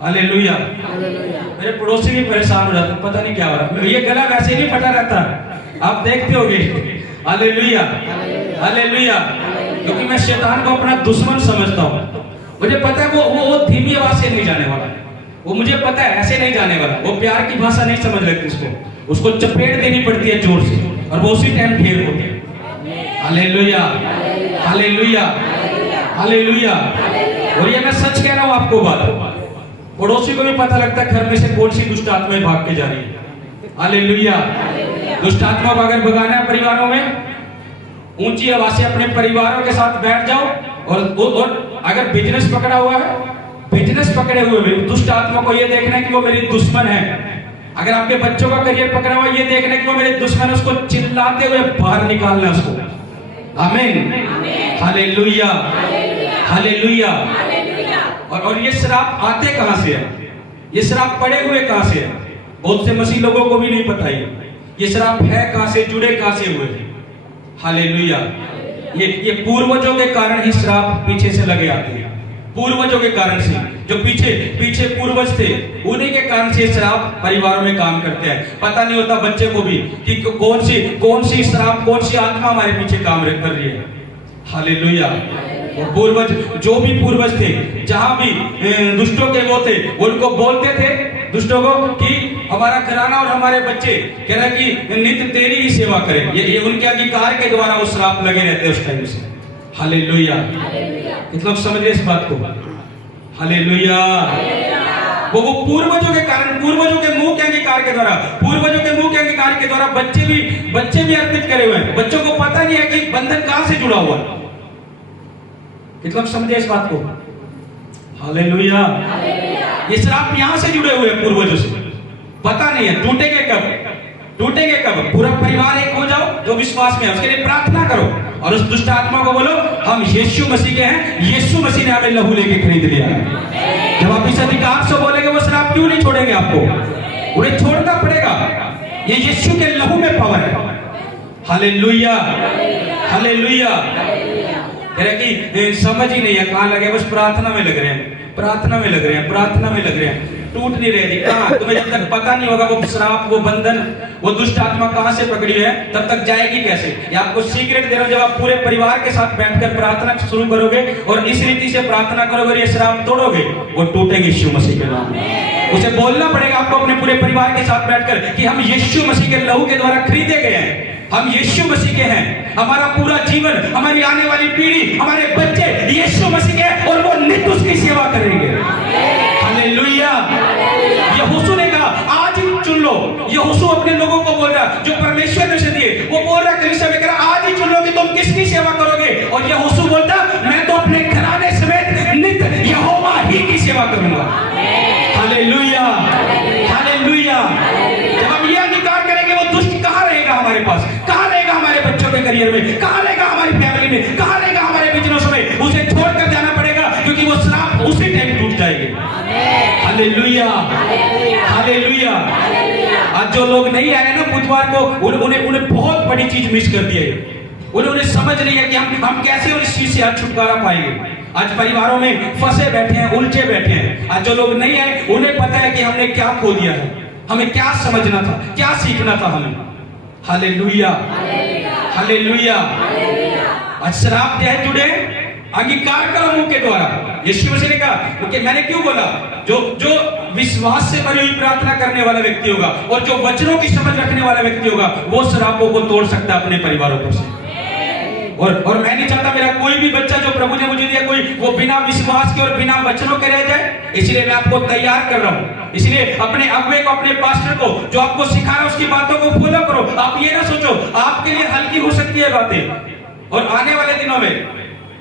हालेलुया, मेरे पड़ोसी भी परेशान हो जाते हैं, पता नहीं क्या हो रहा है। ये गला वैसे नहीं फटा रहता, आप देखते होगे। Hallelujah, hallelujah. क्योंकि मैं शैतान को अपना दुश्मन समझता हूं। मुझे पता है वो धीमी आवाज से नहीं जाने वाला, वो मुझे पता है ऐसे नहीं जाने वाला। वो प्यार की भाषा नहीं समझ लेती, उसको चपेट देनी पड़ती है जोर से, और वो उसी टाइम ढेर होती है। Hallelujah, hallelujah, hallelujah. और ये मैं सच कह रहा हूं आपको बात, पड़ोसी को भी पता लगता है घर में से कौन सी दुष्ट आत्माएं भाग के जा रही है। हालेलुया। दुष्ट आत्मा को अगर भगाना है परिवारों में, ऊंची आवाज से अपने परिवारों के साथ बैठ जाओ। और अगर बिजनेस पकड़ा हुआ है, बिजनेस पकड़े हुए भी दुष्ट आत्मा को ये देखना है कि वो मेरी दुश्मन है। अगर आपके बच्चों का करियर पकड़ा हुआ, ये देखना है कि वो मेरे दुश्मन है, उसको चिल्लाते हुए बाहर निकालना उसको। आमीन, हालेलुया, हालेलुया। और ये श्राप आते कहां से है? ये श्राप पड़े हुए कहां से है? बहुत से मसीह लोगों को भी नहीं पता ये श्राप है कहां से, जुड़े कहां से हुए। हालेलुया। ये पूर्वजों के कारण ही श्राप पीछे से लगे आते हैं। पूर्वजों के कारण से, जो पीछे पूर्वज थे, उन्हीं के कारण से श्राप परिवारों में काम करते हैं। पता नहीं होता बच्चे को भी कि कौन सी श्राप, कौन सी आत्मा हमारे पीछे काम कर रही है। हालेलुया। और पूर्वज, जो भी पूर्वज थे, जहां भी दुष्टों के वो थे, उनको बोलते थे दुष्टों को कि हमारा घराना और हमारे बच्चे कह रहे कि नित्य तेरी ही सेवा करें। ये उनके अंगीकार के द्वारा वो श्राप लगे रहते उस टाइम से। हालेलुया। कितने लोग समझ रहे इस बात को? हालेलुया। वो पूर्वजों के कारण, पूर्वजों के मुंह के अंगीकार के द्वारा, पूर्वजों के मुंह के अंगीकार के द्वारा बच्चे भी अर्पित करे हुए हैं। बच्चों को पता नहीं है कि बंधन कहां से जुड़ा हुआ है। कितने लोग समझे इस बात को? हालेलुया। ये श्राप यहाँ से जुड़े हुए हैं पूर्वजों से, पता नहीं है टूटेंगे कब, टूटेंगे कब। पूरा परिवार एक हो जाओ जो विश्वास में है, उसके लिए प्रार्थना करो और उस दुष्ट आत्मा को बोलो हम यीशु मसीह के हैं, यीशु मसीह ने हमें लहू लेके खरीद लिया है। जब आप इस अधिकार से बोलेंगे वो श्राप क्यों नहीं छोड़ेंगे आपको, उन्हें छोड़ना पड़ेगा। ये यीशु के लहू में पावर है। Hallelujah, hallelujah. कह रहे कि समझ ही नहीं है कहाँ लगे, बस प्रार्थना में लग रहे हैं, प्रार्थना में लग रहे हैं, प्रार्थना में लग रहे हैं, टूट नहीं रहे। कहाँ तुम्हें जब तक पता नहीं होगा वो श्राप, वो बंधन, वो दुष्ट आत्मा कहाँ से पकड़ी है, तब तक जाएगी कैसे। ये आपको सीक्रेट दे रहा हूं, जब आप पूरे परिवार के साथ बैठकर प्रार्थना शुरू करोगे और इस रीति से प्रार्थना करोगे और ये श्राप तोड़ोगे, वो टूटेंगे यीशु मसीह के नाम में। उसे बोलना पड़ेगा आपको अपने पूरे परिवार के साथ बैठकर कि हम यीशु मसीह के लहू के द्वारा खरीदे गए हैं, हम यीशु मसीह के हैं, हमारा पूरा जीवन, हमारी आने वाली पीढ़ी, हमारे बच्चे यीशु मसीह के और वो नित्य उसकी सेवा करेंगे। हालेलुया। यहोशू ने कहा आज ही चुन लो। यहोशू अपने लोगों को बोल रहा जो परमेश्वर ने उसे दिए, वो बोल रहा कलीसिया में, कह रहा आज ही चुन लो कि तुम किसकी सेवा करोगे। और यहोशू बोलता मैं तो अपने घराने समेत नित्य यहोवा ही की सेवा करूंगा। Hallelujah, hallelujah. जब हम ये अंगीकार करेंगे वो दुष्ट कहाँ रहेगा हमारे पास, कहाँ रहेगा हमारे बच्चों के करियर में, कहाँ रहेगा हमारी फैमिली में, कहाँ रहेगा हमारे बिजनेस में। उसे छोड़कर जाना पड़ेगा क्योंकि वो श्राप उसी टाइम टूट जाएगी। Hallelujah, hallelujah. आज जो लोग नहीं आए ना बुधवार को, उन्हें बहुत बड़ी चीज मिस कर दी है। उन्हें समझ नहीं है कि हम कैसे उस चीज से आज छुटकारा पाएंगे। आज परिवारों में फंसे बैठे हैं, उलझे बैठे हैं। आज जो लोग नहीं आए उन्हें पता है कि हमने क्या खो दिया है, हमें क्या समझना था, क्या सीखना था हमें। Hallelujah, hallelujah. आज श्राप क्या है जुड़े, अंगीकार करो मुंह के द्वारा। यीशु मसीह ने कहा, क्योंकि मैंने क्यों बोला, जो विश्वास से भरी हुई प्रार्थना करने वाला व्यक्ति होगा और जो वचनों की समझ रखने वाला व्यक्ति होगा, वो श्रापों को तोड़ सकता है अपने परिवारों पर से। और मैं नहीं चाहता मेरा कोई भी बच्चा जो प्रभु ने मुझे दिया, कोई वो बिना विश्वास के और बिना वचनों के रह जाए। इसलिए मैं आपको तैयार कर रहा हूँ। इसलिए अपने अगुवे को, अपने पास्टर को जो आपको सिखा रहा है उसकी बातों को फॉलो करो। आप ये ना सोचो आपके लिए हल्की हो सकती है बातें, और आने वाले दिनों में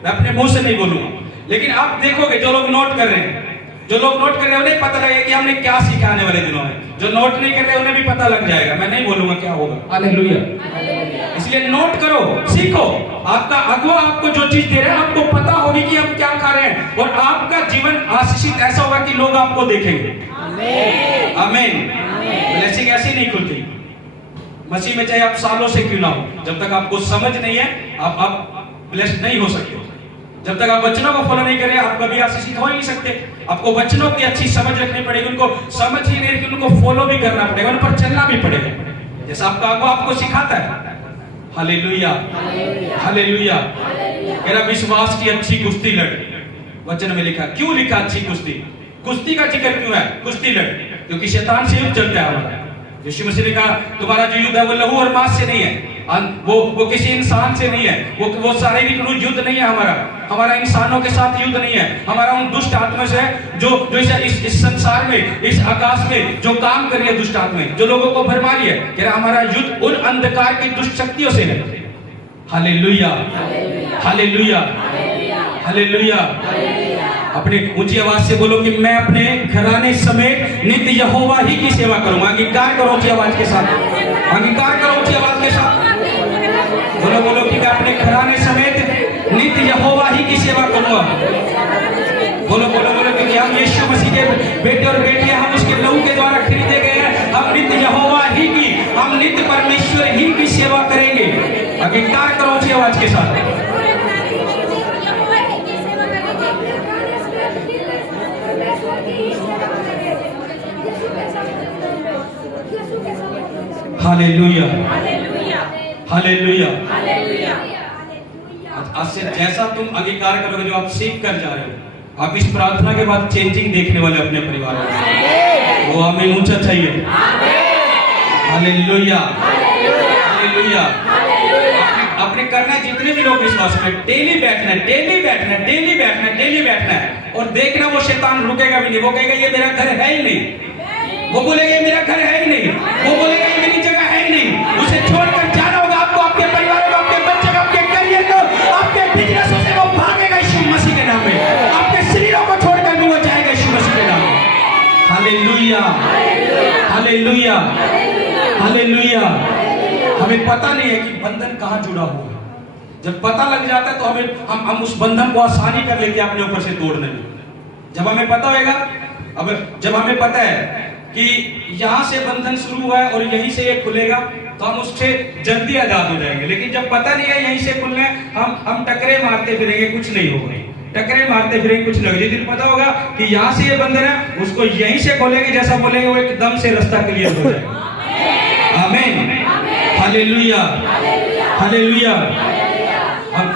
मैं अपने मुंह से नहीं बोलूंगा, लेकिन आप देखोगे जो लोग नोट कर रहे हैं, जो लोग नोट कर रहे हैं उन्हें पता लगेगा कि हमने क्या सीखा आने वाले दिनों में। जो नोट नहीं कर रहे उन्हें भी पता लग जाएगा, मैं नहीं बोलूंगा क्या होगा। हालेलुया। इसलिए नोट करो, सीखो। आपका अगुवा आपको जो चीज दे रहा है आपको पता होगी कि हम क्या खा रहे हैं, और आपका जीवन आशीषित ऐसा होगा कि लोग आपको देखेंगे। आमीन। ब्लेसिंग ऐसी नहीं खुलती मसीह में, चाहे आप सालों से क्यों ना हो। जब तक आपको समझ नहीं है आप ब्लेस्ड नहीं हो सकते। जब तक आप वचनों को फॉलो नहीं करें आप कभी आशीषित हो ही नहीं सकते। आपको वचनों की अच्छी समझ रखनी पड़ेगी, उनको समझ ही नहीं रखी, उनको फॉलो भी करना पड़ेगा, उन पर चलना भी पड़ेगा जैसा आपका अगुवा आपको सिखाता है। Hallelujah, hallelujah. मेरा विश्वास की अच्छी कुश्ती लड़, वचन में लिखा। क्यों लिखा अच्छी कुश्ती? कुश्ती का जिक्र क्यों है? कुश्ती लड़, क्योंकि शैतान से युद्ध चलता है हमारा। यीशु मसीह ने कहा तुम्हारा जो युद्ध है वो लहू और मांस से नहीं है, वो किसी इंसान से नहीं है, वो शारीरिक युद्ध नहीं है हमारा इंसानों के साथ युद्ध नहीं है, हमारा उन दुष्ट आत्मा से है जो इस संसार में, इस आकाश में जो काम कर रही है दुष्ट आत्माएं, जो लोगों को भरमा रही है। कह रहा हमारा युद्ध उन अंधकार की दुष्ट शक्तियों से है। Hallelujah, hallelujah, hallelujah. अपने ऊंची आवाज से बोलो कि मैं अपने घराने समेत नित्य यहोवा ही की सेवा करूंगा। अंगीकार करो ऊंची आवाज के साथ, अंगीकार करो ऊंची आवाज के साथ। बोलो बोलो कि मैं अपने घराने समेत नित्य यहोवा ही की सेवा करूंगा। बोलो बोलो बोलो कि हम यीशु मसीह के बेटे और बेटियां, हम उसके लहू के द्वारा खरीदे गए हैं। हम नित्य यहोवा ही की, हम नित्य परमेश्वर ही की सेवा करेंगे। अंगीकार करो ऊंची आवाज के साथ। Hallelujah, hallelujah. आज से जैसा तुम अंगीकार करोगे, जो आप सीख कर जा रहे हो, आप इस प्रार्थना के बाद चेंजिंग देखने वाले अपने परिवार में। वो हमें ऊंचा चाहिए। Hallelujah, hallelujah. अपने करना है जितने भी लोग विश्वास करें, डेली बैठना है, डेली बैठना है, डेली बैठना है, डेली बैठना है। और देखना वो शैतान रुकेगा भी नहीं। वो कहेगा ये मेरा घर है ही नहीं, वो बोलेगा ये मेरा घर है ही नहीं, वो बोलेगा ये मेरी जगह है ही नहीं। उसे छोड़कर जाना होगा आपको, आपके परिवार को, आपके बच्चे को, आपके करियर को, आपके बिजनेस से। वो भागेगा यीशु मसीह के नाम में। आपके शरीरों को छोड़कर भी वो हालेलुया, हालेलुया। हमें पता नहीं है कि बंधन कहाँ जुड़ा हुआ है। जब पता लग जाता है तो हम उस बंधन को आसानी कर लेते हैं अपने ऊपर से तोड़ने में। जब हमें पता होगा, अब जब हमें पता है कि यहाँ से बंधन शुरू हुआ है और यहीं से ये खुलेगा, तो हम उससे जल्दी आजाद हो जाएंगे। लेकिन जब पता नहीं है यहीं से खुलने, हम टकरे मारते फिरेंगे, कुछ नहीं होगा। टकरे मारते फिरेंगे, कुछ नहीं होगा। जिस दिन पता होगा कि यहाँ से ये बंधन है, उसको यहीं से खोलेंगे, जैसा बोलेंगे वो एकदम से रास्ता क्लियर हो जाएगा। आमीन, हालेलुया, हालेलुया।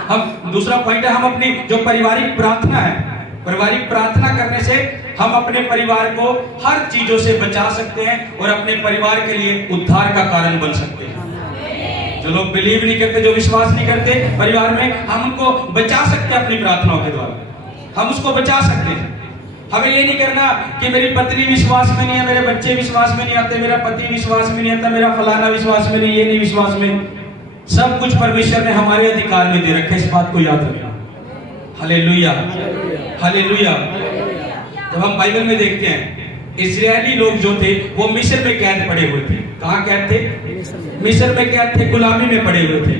हम दूसरा पॉइंट है, हम अपनी जो पारिवारिक प्रार्थना है, पारिवारिक प्रार्थना करने से हम अपने परिवार को हर चीजों से बचा सकते हैं और अपने परिवार के लिए उद्धार का कारण बन सकते हैं। जो लोग बिलीव नहीं करते, जो विश्वास नहीं करते परिवार में, हम उनको बचा सकते हैं अपनी प्रार्थनाओं के द्वारा। हम उसको बचा सकते हैं। हमें ये नहीं करना कि मेरी पत्नी विश्वास में नहीं है, मेरे बच्चे विश्वास में नहीं आते, मेरा पति विश्वास में नहीं आता, मेरा फलाना विश्वास में नहीं, ये नहीं विश्वास में। सब कुछ परमेश्वर ने हमारे अधिकार में दे रखा है, इस बात को याद रखना। Hallelujah, hallelujah. जब हम बाइबल में देखते हैं, इजरायली लोग जो थे वो मिस्र में कैद पड़े हुए थे। कहाँ कैद थे? मिस्र में कैद थे, गुलामी में पड़े हुए थे।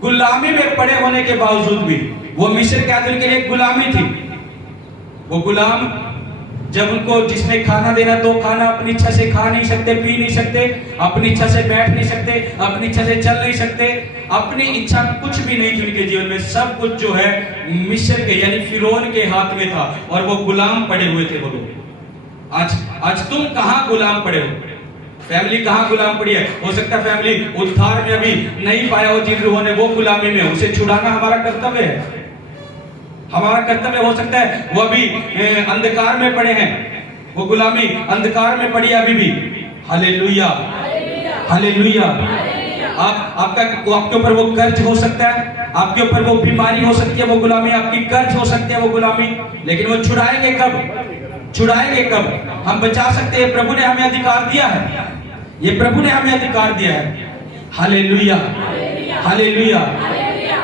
गुलामी में पड़े होने के बावजूद भी वो मिस्र कैद उनके लिए गुलामी थी। वो गुलाम जब उनको जिसने खाना देना, तो खाना अपनी इच्छा से खा नहीं सकते, पी नहीं सकते, अपनी इच्छा से बैठ नहीं सकते, अपनी इच्छा से चल नहीं सकते, अपनी इच्छा कुछ भी नहीं थी उनके जीवन में। सब कुछ जो है मिस्र के यानी फिरौन के हाथ में था और वो गुलाम पड़े हुए थे वो लोग। आज तुम कहाँ गुलाम पड़े हो? फैमिली कहाँ गुलाम पड़ी है? हो सकता है फैमिली उद्धार में अभी नहीं पाया हो, जिन लोगों ने वो गुलामी में, उसे छुड़ाना हमारा कर्तव्य है। हमारा कर्तव्य हो सकता है वो अभी अंधकार में पड़े हैं, वो गुलामी अंधकार में पड़ी है अभी भी। Hallelujah, hallelujah. आपके ऊपर वो कर्ज हो सकता है, आपके ऊपर वो बीमारी हो सकती है, वो गुलामी आपकी कर्ज हो सकती है, वो गुलामी। लेकिन वो छुड़ाएंगे कब? छुड़ाएंगे कब? हम बचा सकते हैं। प्रभु ने हमें अधिकार दिया है, ये प्रभु ने हमें अधिकार दिया है। Hallelujah, hallelujah.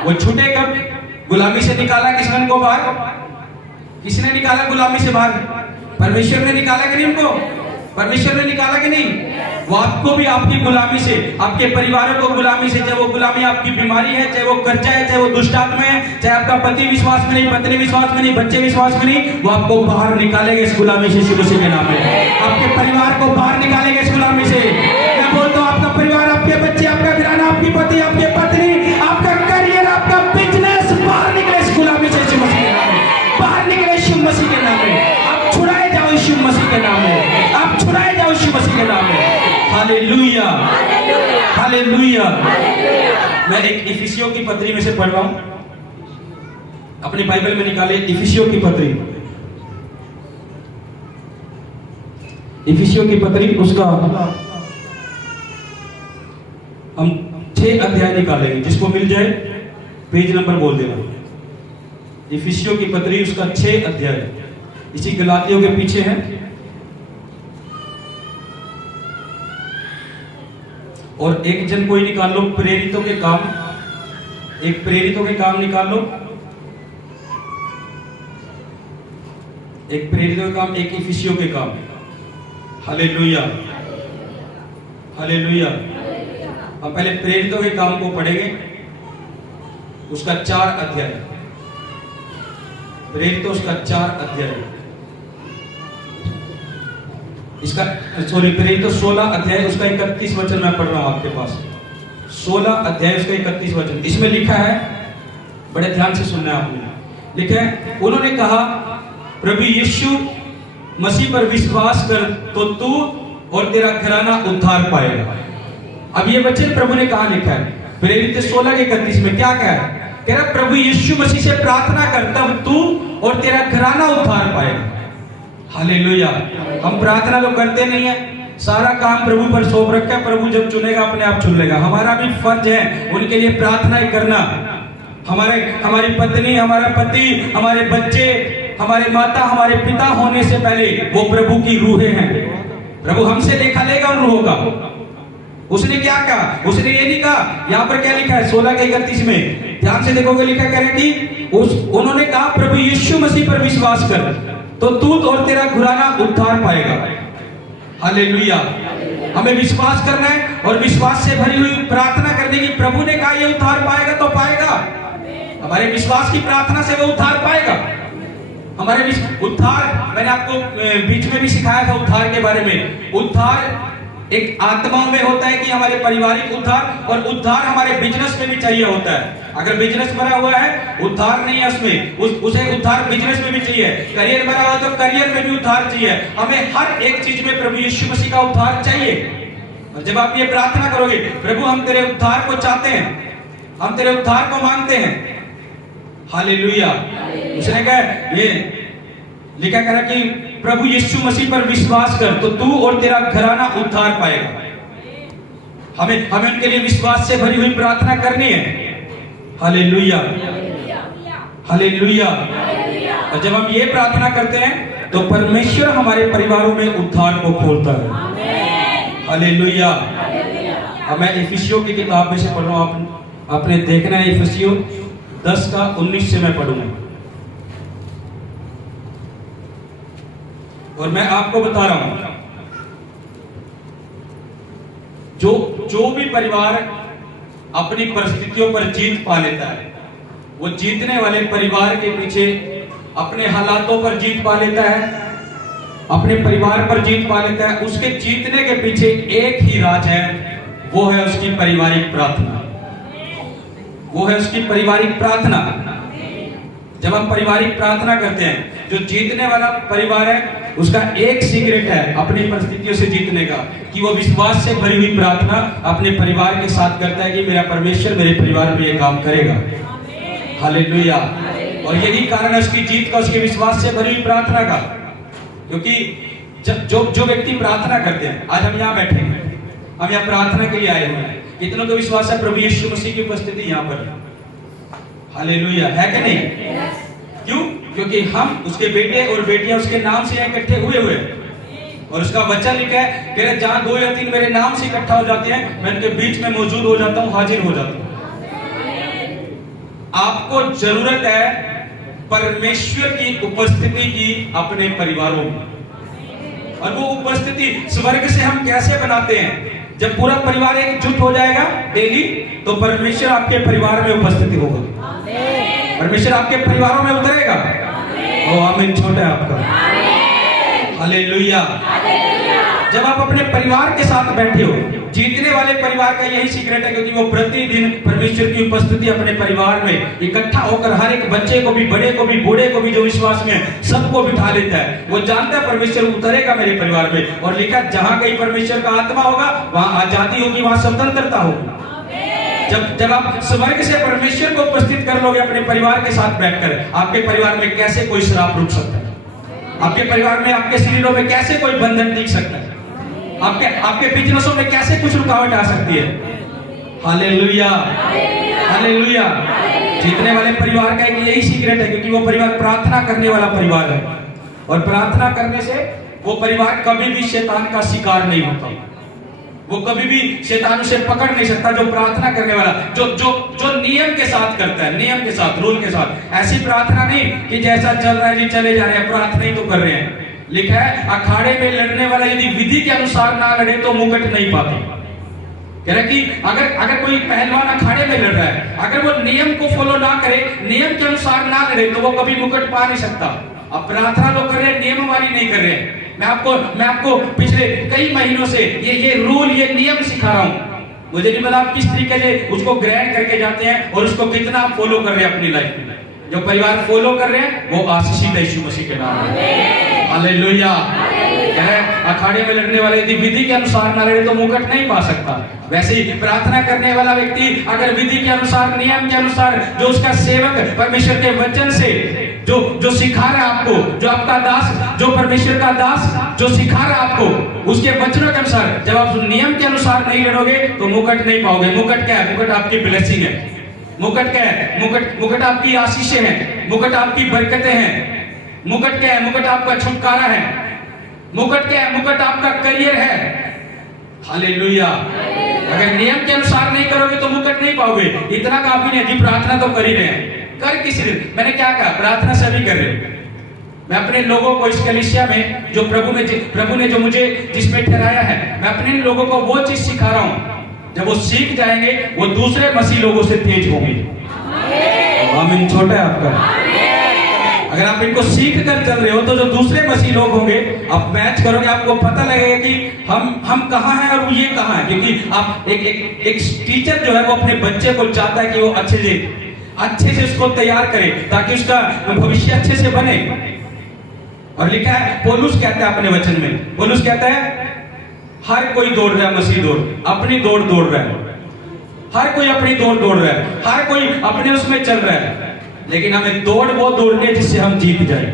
वो छूटे कब? गुलामी से निकाला किसने उनको बाहर? किसने निकाला गुलामी से बाहर? परमेश्वर ने निकाला कि नहीं उनको? परमेश्वर ने निकाला कि नहीं? वो आपको भी आपकी गुलामी से, आपके परिवारों को गुलामी से, चाहे वो गुलामी आपकी बीमारी है, चाहे वो कर्जा है, चाहे वो दुष्ट आत्मा है, चाहे आपका पति विश्वास में नहीं, पत्नी विश्वास में नहीं, बच्चे विश्वास में नहीं, वो आपको बाहर निकालेंगे इस गुलामी से, यीशु मसीह के नाम में। आपके परिवार को बाहर निकालेंगे इस गुलामी से। मैं बोलता हूँ, आपका परिवार, आपके बच्चे, आपका घराना, आपकी पति, आपके पत्नी, आपका करियर, आपका बिजनेस बाहर निकले इस गुलामी से, यीशु मसीह के नाम में। बाहर निकले यीशु मसीह के नाम में। आप छुड़ाए जाओ यीशु मसीह के नाम में। आप छुड़ाए जाओ यीशु मसीह के नाम में। Hallelujah, hallelujah. मैं एक इफिसियों की पत्री में से पढ़ रहा हूं, अपनी बाइबल में निकाले इफिसियों की पत्री। इफिसियों की पत्री, उसका हम 6 अध्याय निकालेंगे। जिसको मिल जाए पेज नंबर बोल देना। इफिसियों की पत्री, उसका 6 अध्याय इसी गलातियों के पीछे है। और एक जन कोई निकाल लो, प्रेरितों के काम, एक प्रेरितों के काम निकाल लो, एक प्रेरितों के काम, एक इफिसियों के काम। Hallelujah, hallelujah. हम पहले प्रेरितों के काम को पढ़ेंगे, उसका 4 अध्याय। प्रेरितों उसका 4 अध्याय, इसका प्रेरितों 16 अध्याय, उसका 31 वचन मैं पढ़ रहा हूं आपके पास। 16 अध्याय, उसका 31 वचन। इसमें लिखा है, बड़े ध्यान से सुनना है आपने। लिखा है, उन्होंने कहा, प्रभु यीशु मसीह पर विश्वास कर तो तू और तेरा घराना उद्धार पाएगा। अब ये वचन प्रभु ने कहा लिखा है? प्रेरित 16 के 31 में क्या कहा है? कह रहा, प्रभु यीशु मसीह से प्रार्थना कर, तब तू और तेरा घराना उद्धार पाएगा। हालेलुया। हम प्रार्थना तो करते नहीं है, सारा काम प्रभु पर सौंप रखा है। प्रभु जब चुनेगा अपने आप चुन लेगा। हमारा भी फर्ज है उनके लिए प्रार्थनाएं करना। हमारी पत्नी, हमारा पति, हमारे बच्चे, हमारे माता, हमारे पिता होने से पहले वो प्रभु की रूहें हैं। प्रभु हमसे लेखा लेगा उन रूहों का। उसने क्या कहा? उसने ये नहीं कहा, यहाँ पर क्या लिखा है 16 के 31 में, ध्यान से देखोगे, लिखा कह रहे कि उन्होंने कहा, प्रभु यीशु मसीह पर विश्वास कर तो तू और तेरा घराना उद्धार पाएगा। हालेलुया, हमें विश्वास करना है और विश्वास से भरी हुई प्रार्थना करने की। प्रभु ने कहा ये उद्धार पाएगा तो पाएगा, हमारे विश्वास की प्रार्थना से वो उद्धार पाएगा। हमारे उद्धार, मैंने आपको बीच में भी सिखाया था उद्धार के बारे में। उद्धार एक आत्मा में होता है कि हमारे पारिवारिक उद्धार, और उद्धार हमारे बिजनेस में भी चाहिए होता है। अगर बिजनेस बना हुआ है, उद्धार नहीं है उसमें, उसे उद्धार बिजनेस में भी चाहिए। करियर बना हुआ तो करियर में भी उद्धार चाहिए। हमें हर एक चीज में प्रभु यीशु मसीह का उद्धार चाहिए। और जब आप ये प्रार्थना करोगे, प्रभु हम तेरे उद्धार को चाहते हैं, हम तेरे उद्धार को मांगते हैं, हालेलुया। उसने कहा, ये लिखा करा कि प्रभु यीशु मसीह पर विश्वास कर तो तू और तेरा घराना उद्धार पाएगा। हमें उनके लिए विश्वास से भरी हुई प्रार्थना करनी है। Hallelujah, hallelujah. और जब हम ये प्रार्थना करते हैं तो परमेश्वर हमारे परिवारों में उद्धार को खोलता है। हालेलुया। अब मैं इफिसियों की किताब में से पढ़ रहा हूं, आपने देखना है इफिसियों 10:19 से मैं पढ़ूंगा। और मैं आपको बता रहा हूं, जो भी परिवार अपनी परिस्थितियों पर जीत पा लेता है, वो जीतने वाले परिवार के पीछे अपने हालातों पर जीत पा लेता है, अपने परिवार पर जीत पा लेता है। उसके जीतने के पीछे एक ही राज है, वो है उसकी पारिवारिक प्रार्थना, वो है उसकी पारिवारिक प्रार्थना। जब हम पारिवारिक प्रार्थना करते हैं, जो जीतने वाला परिवार है उसका एक सीक्रेट है अपनी परिस्थितियों से जीतने का, कि वो विश्वास से भरी हुई प्रार्थना अपने परिवार के साथ करता है कि मेरा परमेश्वर मेरे परिवार में ये काम करेगा। हालेलुया। और यही कारण है उसकी जीत का, उसके विश्वास से भरी हुई प्रार्थना का। क्योंकि जब जो व्यक्ति प्रार्थना करते हैं, आज हम यहाँ बैठे हैं, हम यहाँ प्रार्थना के लिए आए हुए हैं, कितनों को विश्वास है प्रभु यीशु मसीह की उपस्थिति यहाँ पर? हालेलुया, है कि नहीं? क्यों? क्योंकि हम उसके बेटे और बेटियां उसके नाम से इकट्ठे हुए और उसका वचन लिखा है कि जहां 2 या 3 मेरे नाम से इकट्ठा हो जाते हैं, मैं उनके बीच में मौजूद हो जाता हूं, हाजिर हो जाता हूं। आपको जरूरत है परमेश्वर की उपस्थिति की अपने परिवारों में। और वो उपस्थिति स्वर्ग से हम कैसे बनाते हैं? जब पूरा परिवार एकजुट हो जाएगा डेली, तो परमेश्वर आपके परिवार में उपस्थिति होगा, परमेश्वर आपके परिवारों में उतरेगा। ओ आमीन, छोटा है आपका। हालेलुया। जब आप अपने परिवार के साथ बैठे हो, जीतने वाले परिवार का यही सीक्रेट है, क्योंकि वो प्रतिदिन परमेश्वर की उपस्थिति अपने परिवार में इकट्ठा होकर हर एक बच्चे को भी, बड़े को भी, बूढ़े को भी, जो विश्वास में है, सबको बिठा लेता है। वो जानता है परमेश्वर उतरेगा मेरे परिवार में। और लिखा, जहां कहीं परमेश्वर का आत्मा होगा वहां आजादी होगी, वहां स्वतंत्रता होगी। जब आप स्वर्ग से परमेश्वर को उपस्थित कर लोगे अपने परिवार के साथ बैठकर, आपके परिवार में कैसे कोई श्राप रुक सकता है? आपके परिवार में, आपके शरीरों में कैसे कोई बंधन टिक सकता है? आपके बिजनेसों में कैसे कुछ रुकावट आ सकती है? Hallelujah, hallelujah. जीतने वाले परिवार का एक यही सीक्रेट है, क्योंकि वो परिवार प्रार्थना करने वाला परिवार है। और प्रार्थना करने से वो परिवार कभी भी शैतान का शिकार नहीं होता, वो कभी भी शैतान उसे पकड़ नहीं सकता। जो प्रार्थना करने वाला, जो नियम के साथ करता है, नियम के साथ, रूल के साथ, ऐसी प्रार्थना नहीं कि जैसा चल रहा है जी चले जा रहे हैं, प्रार्थना ही तो कर रहे हैं। लिखा है, अखाड़े में लड़ने वाला यदि विधि के अनुसार ना लड़े तो मुकुट नहीं पाते। कह रहा कि अगर कोई पहलवान अखाड़े में लड़ रहा है, अगर वो नियम को फॉलो ना करे, नियम के अनुसार ना लड़े, तो वो कभी मुकुट पा नहीं सकता। अब प्रार्थना लोग कर रहे हैं, नियम वाली नहीं कर रहे हैं। मैं आपको पिछले कई महीनों से ये रूल, ये नियम सिखा रहा हूं। मुझे नहीं पता आप किस तरीके से उसको ग्रहण करके जाते हैं और उसको कितना फॉलो कर रहे हैं अपनी लाइफ में। जो परिवार फॉलो कर रहे हैं वो आशीषित है यीशु मसीह के नाम में। हालेलुया। अखाड़े में लड़ने वाले यदि विधि के अनुसार ना लड़े तो मुकुट नहीं पा सकता। वैसे ही प्रार्थना करने वाला व्यक्ति अगर विधि के अनुसार, नियम के अनुसार, जो उसका सेवक परमेश्वर के वचन से जो सिखा रहा है आपको, जो आपका दास, जो परमेश्वर का दास जो सिखा रहा है आपको, उसके वचनों के अनुसार, जब आप नियम के अनुसार नहीं लड़ोगे तो मुकुट नहीं पाओगे। मुकुट क्या है? मुकुट आपकी ब्लेसिंग है। मुकुट क्या है? मुकुट आपकी आशीषें हैं, मुकुट आपकी बरकतें हैं। मुकुट क्या है? मुकुट आपका छुटकारा है। मुकुट क्या है? मुकुट आपका करियर है। हालेलुया। अगर नियम के अनुसार नहीं करोगे तो मुकुट नहीं पाओगे। इतना काफी नहीं, जी प्रार्थना तो कर ही रहे हैं, कर किसी दिन। मैंने क्या कहा? प्रार्थना सभी कर रहे हैं, मैं अपने लोगों को इस कलीसिया में जो प्रभु ने जो मुझे जिसमें ठहराया है, मैं अपने लोगों को वो चीज सिखा रहा हूं। जब वो सीख जाएंगे वो दूसरे मसीह लोगों से तेज होंगे। आमीन। छोटा है आपका। अगर आप इनको सीख कर चल रहे हो तो जो दूसरे मसीह लोग होंगे आप मैच करोगे, आपको पता लगेगा कि हम कहाँ हैं और ये कहाँ है। क्योंकि आप एक टीचर जो है वो अपने बच्चे को चाहता है कि वो अच्छे से उसको तैयार करे ताकि उसका भविष्य अच्छे से बने। और लिखा है, पौलुस कहता है अपने वचन में, पौलुस कहता है हर कोई दौड़ रहा है मसीह दौड़, अपनी दौड़ दौड़ रहा है। हर कोई अपनी दौड़ दौड़ रहा है, हर कोई अपने उसमें चल रहा है, लेकिन हमें दौड़ वो दौड़नी है जिससे हम जीत जाए।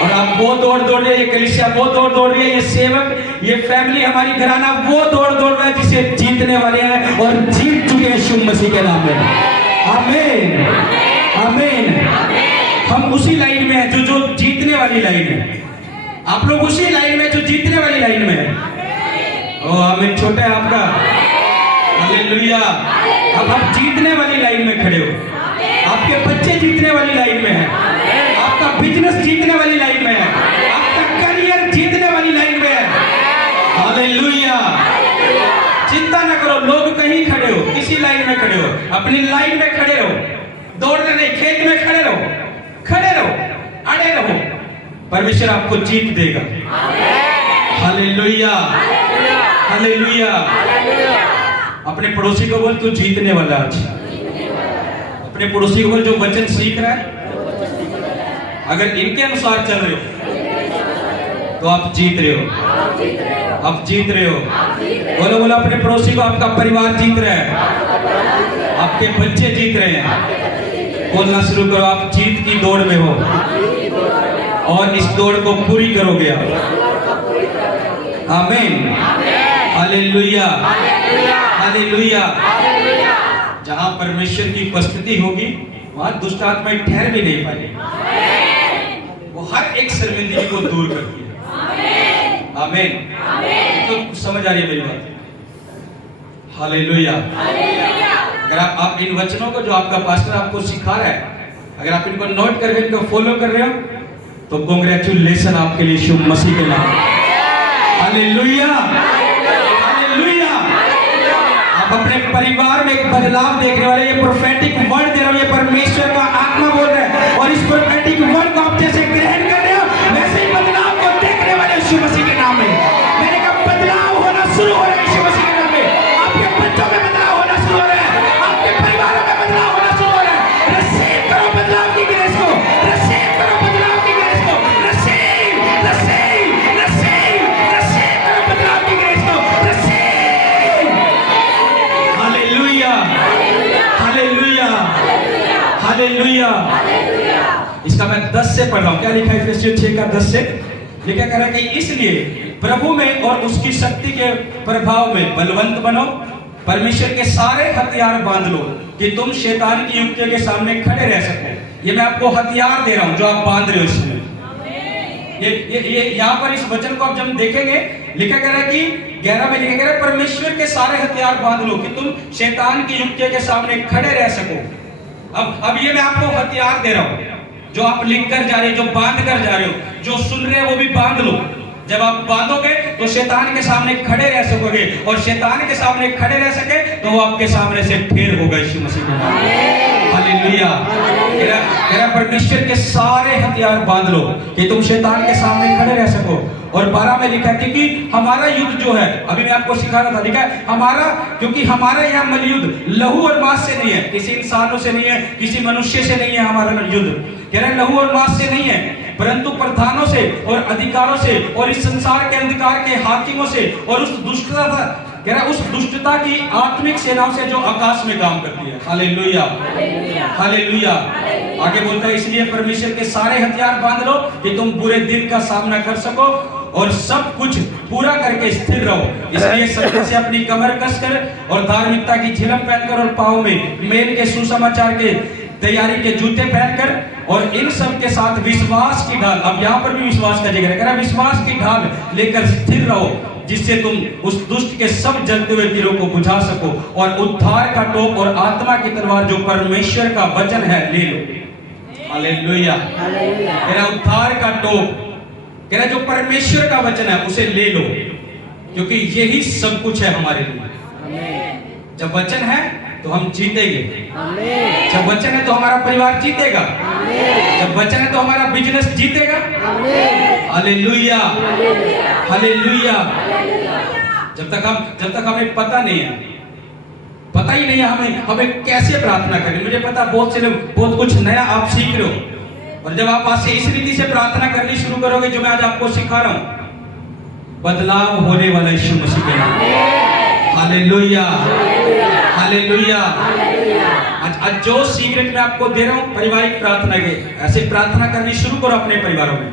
और आप वो दौड़ दौड़ रहे, ये कलीसिया वो दौड़ दौड़ रही है, ये सेवक, ये फैमिली, हमारी घराना वो दौड़ दौड़ रहा है जिसे जीतने वाले हैं और जीत चुके हैं यीशु मसीह के नाम में। आमीन, आमीन। हम उसी लाइन में हैं जो जीतने वाली लाइन है। आप लोग उसी लाइन में जो जीतने वाली लाइन में है। ओ आमीन। छोटा है आपका। हालेलुया। अब आप जीतने वाली लाइन में खड़े हो, आपके बच्चे जीतने वाली लाइन में है, आपका बिजनेस जीतने वाली लाइन में है, आपका करियर जीतने वाली लाइन में है। हालेलुया। चिंता न करो, लोग कहीं खड़े हो, किसी लाइन में खड़े हो, अपनी लाइन में खड़े रहो। दौड़ना नहीं, खेत में खड़े रहो, अड़े रहो। परमेश्वर आपको जीत देगा। Hallelujah, hallelujah. अपने पड़ोसी को बोल, तू जीतने वाला आज। अपने पड़ोसी को बोल, जो वचन सीख रहा है, अगर इनके अनुसार चल रहे हो तो आप जीत रहे हो, आप जीत रहे हो। बोलो बोलो अपने पड़ोसी को, आपका परिवार जीत रहा है, आपके बच्चे जीत रहे हैं। बोलना शुरू करो, आप जीत की दौड़ में हो और इस दौड़ को पूरी करोगे आप। आमीन, हालेलुया, हालेलुया। जहां परमेश्वर की उपस्थिति होगी वहां दुष्ट आत्माएं ठहर भी नहीं पाएगी। वो हर एक शर्मिंदगी को दूर करती है। आमीन। तो समझ आ रही है मेरी बात? हालेलुया। अगर आप इन वचनों को जो आपका पास्टर आपको सिखा रहा है, अगर आप इनको नोट करके इनको फॉलो कर रहे हो तो कांग्रेचुलेशन आपके लिए यीशु मसीह के नाम। Hallelujah, hallelujah. आप अपने परिवार में एक बदलाव देखने वाले, ये प्रोफेटिक वर्ड दे रहा हूं, ये परमेश्वर का आत्मा बोल रहा है और इस प्रोफेटिक वर्ड को आप जैसे ग्रहण कर रहे हो वैसे ही बदलाव को देखने वाले यीशु मसीह के नाम में। मैंने कहा बदलाव होना शुरू हो रहा है यीशु मसीह के नाम में। आपके बच्चों में बदलाव होना शुरू हो रहा है, आपके परिवारों में बदलाव होना शुरू हो रहा है। रिसीव करो बदलाव की ग्रेस को, रिसीव करो बदलाव की ग्रेस को, रिसीव, रिसीव, रिसीव, रिसीव करो बदलाव की ग्रेस को, रिसीव। Hallelujah, hallelujah, hallelujah. इसका मैं 10 से पढ़ रहा हूं। क्या लिखा है इफिसियों 6 का 10 से? लिखा कह रहा है कि इसलिए प्रभु में और उसकी शक्ति के प्रभाव में बलवंत बनो, परमेश्वर के सारे हथियार बांध लो कि तुम शैतान की युक्तियों के सामने खड़े रह सको। ये मैं आपको हथियार दे रहा हूं जो आप बांध रहे हो इसमें। ये यहाँ पर इस वचन को आप जब देखेंगे, लिखा गया है कि 11 में लिखा गया है परमेश्वर के सारे हथियार बांध लो कि तुम शैतान की युक्तियों के सामने खड़े रह सको। अब ये मैं आपको हथियार दे रहा हूं जो आप लिख कर जा रहे हो, जो बांध कर जा रहे हो, जो सुन रहे हो वो भी बांध लो। जब आप बांधोगे तो शैतान के सामने खड़े रह सकोगे और शैतान के सामने खड़े रह सके तो वो आपके सामने से ढेर होगा यीशु मसीह के नाम में। हालेलुया। मेरा परमेश्वर के सारे हथियार बांध लो कि तुम शैतान के सामने खड़े रह सको। और 12 में लिखा है कि हमारा युद्ध जो है, अभी मैं आपको सिखा रहा था, लिखा है हमारा, क्योंकि हमारा यहाँ मलयुद्ध लहू और मांस से नहीं है, किसी इंसानों से नहीं है, किसी मनुष्य से नहीं है। हमारा युद्ध कह रहा है लहू और मांस से नहीं है, परंतु प्रधानों से और अधिकारों से और इस संसार के अंधकार के हाकिमों से और उस दुष्टता, कह रहा है उस दुष्टता की आत्मिक सेनाओं से जो आकाश में काम करती है। Hallelujah, hallelujah. आगे बोलता है इसलिए परमेश्वर के सारे हथियार बांध लो कि तुम बुरे दिन का सामना कर सको और सब कुछ पूरा करके स्थिर रहो। इसलिए सत्य से अपनी कमर कसकर और धार्मिकता की झिलम पहनकर और पांव में मेल के सुसमाचार के तैयारी के जूते पहनकर और इन सब के साथ विश्वास की ढाल, अब यहाँ पर भी विश्वास का जिक्र है, विश्वास की ढाल लेकर स्थिर रहो जिससे तुम उस दुष्ट के सब जलते हुए तीरों को बुझा सको और उद्धार का टोप और आत्मा की तलवार जो परमेश्वर का वचन है ले लो। हालेलुया। कह रहा उद्धार का टोप, कह रहा जो परमेश्वर का वचन है उसे ले लो, क्योंकि यही सब कुछ है हमारे लिए। जब वचन है तो हम जीतेंगे, जब वचन है तो हमारा परिवार जीतेगा, जब वचन है तो हमारा बिजनेस जीतेगा। Hallelujah, hallelujah. जब तक हमें पता नहीं है, पता ही नहीं है हमें कैसे प्रार्थना करें। मुझे पता बहुत से लोग बहुत कुछ नया आप सीख रहे हो, और जब आप आज से इस रीति से प्रार्थना करनी शुरू करोगे जो मैं आज आपको सिखा रहा हूं, बदलाव होने वाला यीशु मसीह के नाम। Hallelujah, hallelujah. आज जो सीक्रेट मैं आपको दे रहा हूं पारिवारिक प्रार्थना के, ऐसे प्रार्थना करनी शुरू करो अपने परिवारों में।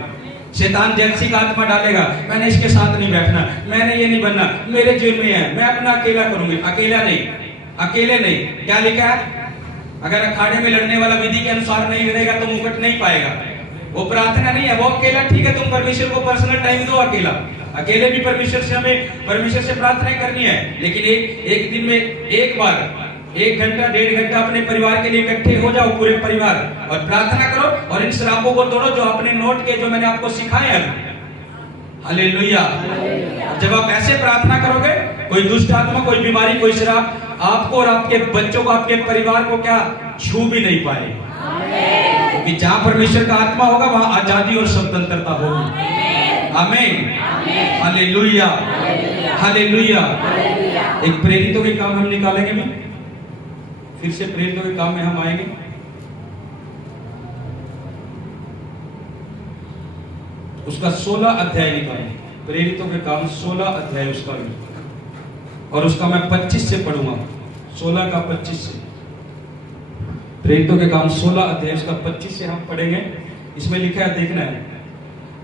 शैतान जैसी का आत्मा डालेगा, मैंने इसके साथ नहीं बैठना, मैंने ये नहीं बनना, मेरे जीवन में है, मैं अपना अकेला करूंगी। अकेला नहीं, अकेले नहीं। क्या लिखा है? अगर अखाड़े में लड़ने वाला विधि के अनुसार नहीं लड़ेगा तो मुकुट नहीं पाएगा। वो प्रार्थना नहीं है, वो अकेला ठीक है, तुम परमेश्वर को पर्सनल टाइम दो। अकेले भी परमेश्वर से प्रार्थना करनी है, लेकिन एक दिन में एक बार 1 घंटा 1.5 घंटा अपने परिवार के लिए इकट्ठे हो जाओ, पूरे परिवार, और प्रार्थना करो और इन शराबों को तोड़ो जो आपने नोट के, जो मैंने आपको सिखाए हैं। हालेलुया। जब आप ऐसे प्रार्थना करोगे, कोई दुष्ट आत्मा, कोई बीमारी, कोई शराब आपको और आपके बच्चों को, आपके परिवार को क्या छू भी नहीं पाएगी, क्योंकि जहां परमेश्वर का आत्मा होगा वहां आजादी और स्वतंत्रता होगी। आमीन, हालेलुया, हालेलुया। एक प्रेरितों के काम हम निकालेंगे, मैं फिर से प्रेरितों के काम में हम आएंगे। उसका 16 अध्याय निकालेंगे, प्रेरितों के काम 16 अध्याय उसका भी, और उसका मैं 25 से पढ़ूंगा, 16 का 25 से। प्रेरितों के काम 16 अध्याय उसका 25 से हम पढ़ेंगे। इसमें लिखा है, देखना है,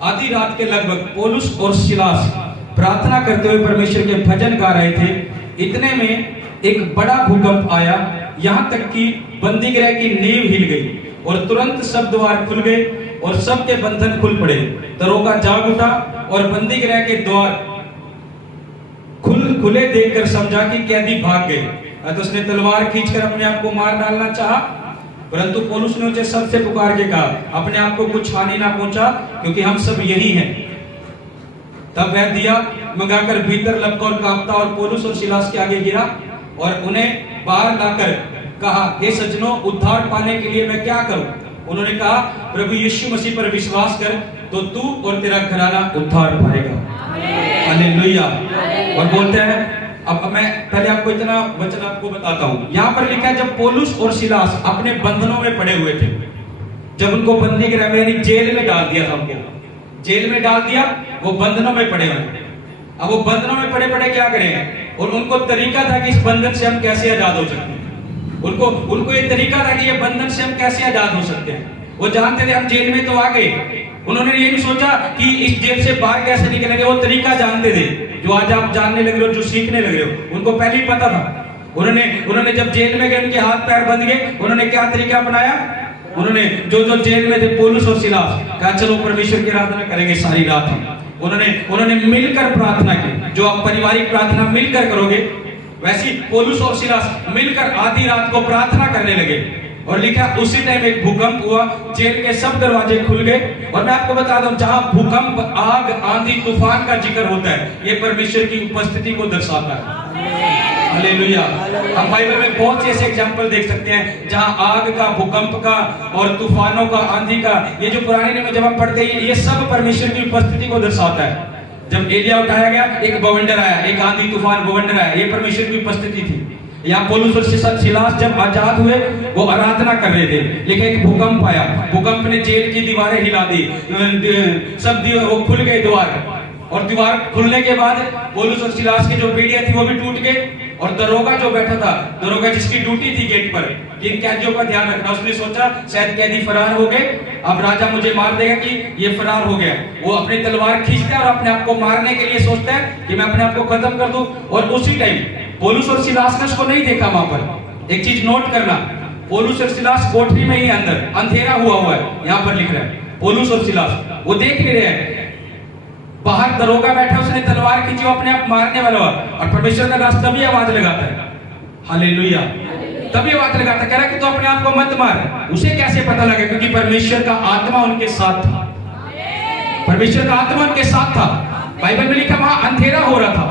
आधी रात के लगभग पौलुस और सिलास प्रार्थना करते हुए परमेश्वर के भजन गा रहे थे। इतने में एक बड़ा भूकंप आया, यहाँ तक कि बंदीगृह की नींव हिल गई और तुरंत सब द्वार खुल गए और सबके बंधन खुल पड़े। दरोगा जाग उठा और बंदीगृह के द्वार खुले देखकर समझा कि कैदी भाग गए, तो उसने तलवार खींचकर अपने आप को मार डालना चाहा, परंतु पौलुस ने उसे सबसे पुकार के कहा, अपने आप को कुछ हानि ना पहुंचा, क्योंकि हम सब यही हैं। तब वह दिया मंगाकर भीतर लपका और कांपता और पौलुस और सिलास के आगे गिरा और उन्हें बाहर लाकर कहा, हे सज्जनों, उद्धार पाने के लिए मैं क्या करूं? उन्होंने कहा, प्रभु यीशु मसीह पर विश्वास कर तो तू और तेरा घराना उद्धार पाएगा। हालेलुया। और बोलते हैं, अब मैं पहले आपको इतना वचन आपको बताता हूं। यहां पर लिखा है, जब पौलुस और सिलास अपने बंधनों में पड़े हुए थे, जब उनको बंदी गृह में यानी जेल में डाल दिया था, उनको जेल में डाल दिया, वो बंधनों में पड़े हुए। अब वो बंधनों में पड़े पड़े क्या करें, और उनको तरीका था कि इस बंधन से हम कैसे आजाद हो सकते हैं। उनको ये तरीका था कि ये बंधन से हम कैसे आजाद हो सकते हैं। वो जानते थे हम जेल में तो आ गए, उन्होंने ये नहीं सोचा कि इस जेल से बाहर कैसे निकलेंगे। वो तरीका जानते थे जो आज आप जानने लग रहे हो, जो सीखने लग रहे हो, उनको पहले ही पता था। उन्होंने जब जेल में गए, उनके हाथ पैर बंध गए, उन्होंने क्या तरीका अपनाया? उन्होंने जो जेल में थे पौलुस और सिलास, कहा चलो परमेश्वर की आराधना करेंगे सारी रात हम। उन्होंने मिलकर प्रार्थना की। जो आप पारिवारिक प्रार्थना मिलकर करोगे, वैसी पौलुस और सिलास मिलकर आधी रात को प्रार्थना करने लगे। और लिखा, उसी टाइम एक भूकंप हुआ, जेल के सब दरवाजे खुल गए। और मैं आपको बता दूं, जहां भूकंप, आग, आंधी, तूफान का जिक्र होता है, ये परमेश्वर की उपस्थिति को दर्शाता है। हालेलुया। हम बाइबल में बहुत से ऐसे एग्जाम्पल देख सकते हैं जहां आग का, भूकंप का और तूफानों का, आंधी का, ये जो पुराने नियम में जब हम पढ़ते हैं, ये सब परमेश्वर की उपस्थिति को दर्शाता है। जब एलिया उठाया गया, एक बवंडर आया, एक आंधी तूफान बवंडर आया, ये परमेश्वर की उपस्थिति थी। यहाँ पौलुस और सिलास जब आजाद हुए, वो आराधना कर रहे थे, लेकिन एक भूकंप आया। भूकंप ने जेल की दीवारें हिला दी, सब वो खुल गए द्वार, और दीवार खुलने के बाद पौलुस और सिलास की जो बेड़ियां थी वो भी टूट गए। और दरोगा जो बैठा था, दरोगा जिसकी ड्यूटी थी गेट पर इन कैदियों का ध्यान रखना, उसने सोचा शायद कैदी फरार हो गए, अब राजा मुझे मार देगा कि ये फरार हो गया। वो अपनी तलवार खींचता है और अपने आप को मारने के लिए सोचता है कि मैं अपने आप को खत्म कर दूं। और उसी टाइम पौलुस और सिलास ने उसको नहीं देखा। वहां पर एक चीज नोट करना, पौलुस और सिलास कोठरी में ही अंदर, अंधेरा हुआ है, यहाँ पर लिख रहा है पौलुस और सिलास वो देख नहीं रहे हैं। बाहर दरोगा बैठा, उसने तलवार खींची, अपने आप मारने वाला हुआ, और परमेश्वर का दास तभी आवाज लगाता है, हालेलुया। तब ये बात लगाता, कह रहा कि तू अपने आप को मत मार। उसे कैसे पता लगा? क्योंकि परमेश्वर का आत्मा उनके साथ था। परमेश्वर का आत्मा उनके साथ था। बाइबल में लिखा वहां अंधेरा हो रहा था,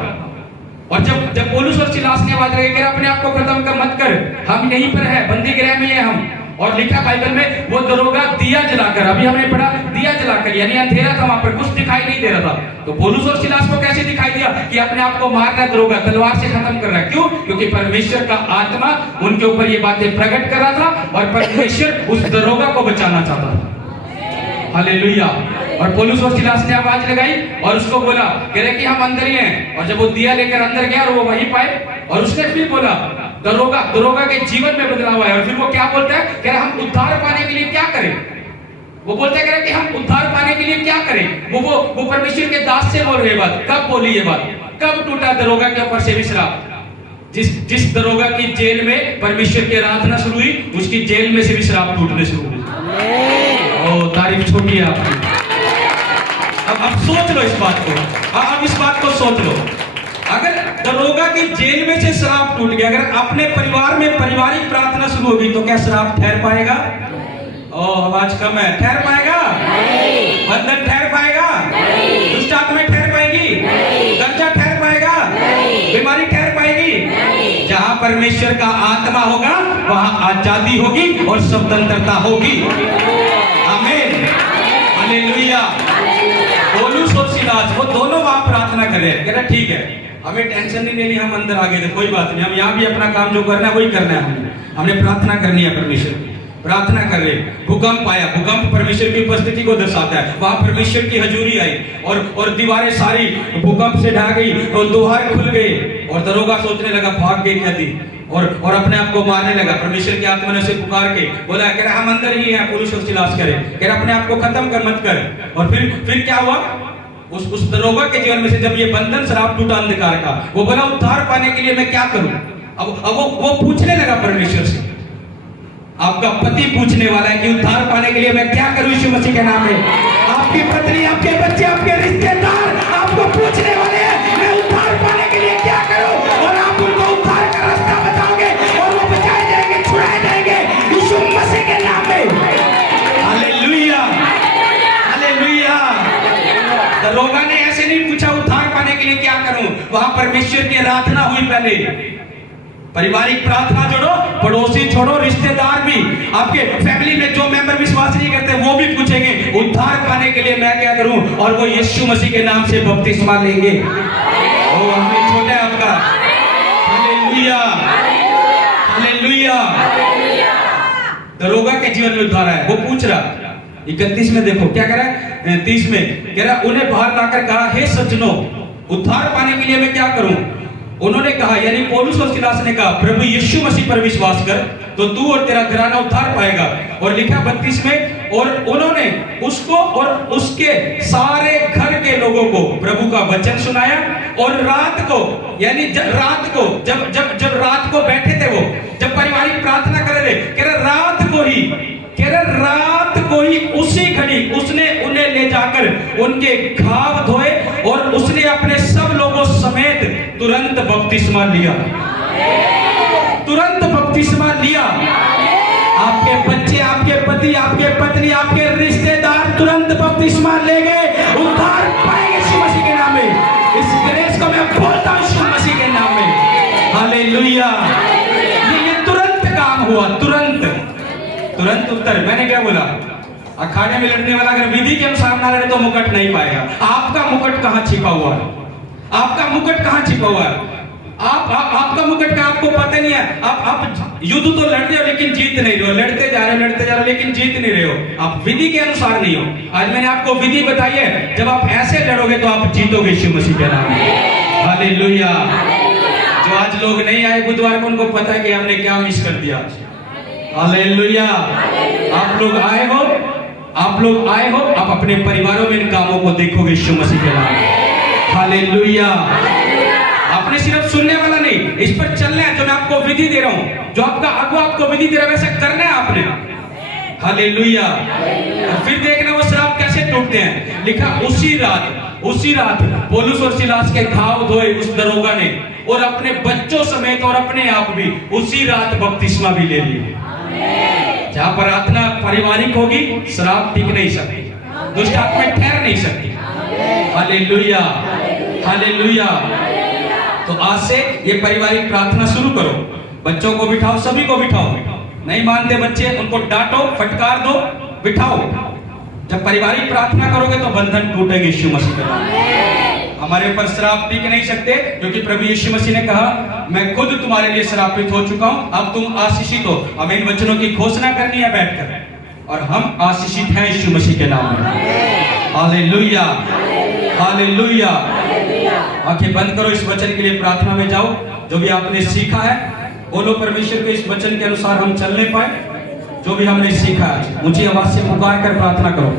और जब पौलुस और सिलास ने आवाज लगाई, कह रहा अपने आप को खत्म कर मत कर, हम यहीं पर है, बंदी गृह में है हम। और लिखा बाइबल में वो दरोगा दिया जलाकर, अभी हमने पढ़ा दिया जलाकर, यानी अंधेरा था, वहां पर कुछ दिखाई नहीं दे रहा था। तो पौलुस और सिलास को कैसे दिखाई दिया कि अपने आप को मार रहा दरोगा, तलवार से खत्म कर रहा है? क्यों? क्योंकि परमेश्वर का आत्मा उनके ऊपर ये बातें प्रकट कर रहा था, और परमेश्वर उस दरोगा को बचाना चाहता था। हालेलुया। और पौलुस और सिलास ने आवाज लगाई और उसको बोला, कह रहे कि हम अंदर ही हैं। और जब वो दिया लेकर अंदर गया और वो वहीं पाए, और उसने फिर बोला, दरोगा के जीवन में बदलाव आया। और फिर वो क्या बोलता है? कह रहा हम उद्धार पाने के लिए क्या करें? वो बोलता है, कह रहा कि हम उद्धार पाने के लिए क्या करें? वो परमेश्वर के दास से बोल रहे बात। कब बोली ये बात? कब टूटा दरोगा के ऊपर से विश्राप? जिस दरोगा की जेल में परमेश्वर की आराधना शुरू हुई, उसकी जेल में से विश्राप टूटने शुरू हुए। ओ, तारीफ छोटी है आपकी। अब सोच लो इस बात को, अब इस बात को सोच लो। अगर दरोगा की जेल में से श्राप टूट गया, अगर अपने परिवार में पारिवारिक प्रार्थना शुरू होगी, तो क्या श्राप ठहर पाएगा? ओ, आवाज कम है। ठहर पाएगा? बंधन ठहर पाएगा? दुष्ट आत्मा ठहर पाएगी? कर्जा ठहर पाएगा? बीमारी ठहर पाएगी? जहां परमेश्वर का आत्मा होगा वहां आजादी होगी और स्वतंत्रता होगी। आमीन, हालेलुया। पौलुस और सिलास वो दोनों वहां प्रार्थना कर रहे हैं। कह रहा ठीक है, हमें टेंशन नहीं लेनी, हम अंदर आ गए थे, कोई बात नहीं, हम यहाँ भी अपना काम जो करना है वही करना है। हमने प्रार्थना करनी है परमेश्वर की, प्रार्थना कर रहे। भूकंप आया, भूकंप परमेश्वर की उपस्थिति को दर्शाता है। वहां परमेश्वर की हजूरी आई और दीवारें सारी भूकंप से ढह गई और द्वार खुल गए। और दरोगा सोचने लगा भाग गई क्या थी, और अपने आप को मारने लगा। परमेश्वर की आत्मा ने उसे पुकार के बोला, कह रहा हम अंदर ही हैं। पौलुस और सिलास करे, कह रहा अपने आप को खत्म कर मत कर। और फिर क्या हुआ? उस दरोगा के जीवन में से जब ये बंधन श्राप टूटा अंधकार का, वो बोला उद्धार पाने के लिए मैं क्या करूं? अब वो पूछने लगा परमेश्वर से। आपका पति पूछने वाला है कि उद्धार पाने के लिए मैं क्या करूं यीशु मसीह के नाम में। आपकी पत्नी, आपके बच्चे, आपके रिश्तेदार आपको पूछने वाले हैं मैं उद्धार पाने के लिए क्या करूं, और आप उनको उद्धार का रास्ता बताओगे और वो बचाए जाएंगे, छुड़ाए जाएंगे यीशु मसीह के नाम में। Hallelujah, hallelujah. दरोगा ने ऐसे नहीं पूछा उद्धार पाने के लिए क्या करूं, वहां परमेश्वर की आराधना हुई। पहले पारिवारिक प्रार्थना जोड़ो, पड़ोसी छोड़ो, रिश्तेदार भी, आपके फैमिली में जो मेंबर विश्वास नहीं करते वो भी पूछेंगे उद्धार पाने के लिए मैं क्या करूं, और वो यीशु मसीह के नाम से बपतिस्मा लेंगे। ओ, हमें छोटा है आपका। Hallelujah, hallelujah. दरोगा के जीवन में उद्धार है। वो पूछ रहा 31 में देखो क्या कह रहा है, 30 में कह रहा उन्हें बाहर लाकर कहा, हे सज्जनों उद्धार पाने के लिए मैं क्या करूं? उन्होंने कहा, यानी पौलुस और सिलास ने कहा, प्रभु यीशु मसीह पर विश्वास कर तो तू और तेरा घराना उद्धार पाएगा। और लिखा 32 में, और उन्होंने उसको और उसके सारे घर के लोगों को प्रभु का वचन सुनाया। और रात को, यानी रात को जब रात को बैठे थे, वो जब पारिवारिक प्रार्थना कर रहे थे, कह रहे रात को ही उसी घड़ी उसने उन्हें ले जाकर उनके घाव धोए और उसने अपने सब लोगों समेत तुरंत बपतिस्मा लिया। तुरंत बपतिस्मा लिया। आपके बच्चे, आपके पति, आपके पत्नी, आपके रिश्तेदार तुरंत बपतिस्मा ले गए, उद्धार पाएंगे यीशु मसीह के नाम में। इस ग्रेस को मैं बोलता हूं यीशु मसीह के नाम में। हालेलुया। ये तुरंत काम हुआ, तुरंत उत्तर। मैंने क्या बोला? अखाड़े में लड़ने वाला अगर विधि के अनुसार ना लड़े तो मुकुट नहीं पाएगा। आपका मुकुट कहां छिपा हुआ है? आपका मुकुट कहां छिपा हुआ है? आपका मुकुट का आपको पता नहीं है। आप युद्ध तो लड़ रहे हो लेकिन जीत नहीं रहे हो, लड़ते जा रहे हो लेकिन जीत नहीं रहे हो। आप विधि के अनुसार नहीं हो। आज मैंने आपको विधि बताई है, जब आप ऐसे लड़ोगे तो आप जीतोगे यीशु मसीह के नाम में। हालेलुया। जो आज लोग नहीं आए बुधवार को, उनको पता है कि हमने क्या मिस कर दिया। हालेलुया। आप लोग आए हो, आप अपने परिवारों में इन कामों को देखोगे यीशु मसीह के नाम में। हालेलुया। आपने सिर्फ सुनने वाला नहीं, इस पर चलना है। जो मैं आपको विधि दे रहा हूं, जो आपका अगुआ आपको विधि दे रहा है, वैसा करना है आपने। हालेलुया। फिर देखना वो श्राप कैसे टूटते हैं। लिखा उसी रात उसी रात पौलुस और सिलास के घाव धोए उस दरोगा ने, और अपने बच्चों समेत और अपने आप भी उसी रात बपतिस्मा भी ले लिए। जहां प्रार्थना पारिवारिक होगी, शराब टिक नहीं सकती, दुष्ट आत्माएं ठहर नहीं सकती। Hallelujah, hallelujah. तो आज से ये पारिवारिक प्रार्थना शुरू करो, बच्चों को बिठाओ, सभी को बिठाओ। नहीं मानते बच्चे, उनको डांटो, फटकार दो, बिठाओ। जब पारिवारिक प्रार्थना करोगे तो बंधन टूटेंगे यीशु मसीह के नाम। हमारे ऊपर श्राप टिक नहीं सकते, क्योंकि प्रभु यीशु मसीह ने कहा मैं खुद तुम्हारे लिए श्रापित हो चुका हूं, अब तुम आशीषित हो। हमें इन वचनों की घोषणा करनी है बैठकर, और हम आशीषित हैं यीशु मसीह के नाम में। Hallelujah, hallelujah. आंखें बंद करो, इस वचन के लिए प्रार्थना में जाओ। जो भी आपने सीखा है बोलो परमेश्वर के इस वचन के अनुसार हम चलने पाए। जो भी हमने सीखा है ऊंची आवाज से पुकार कर प्रार्थना करो।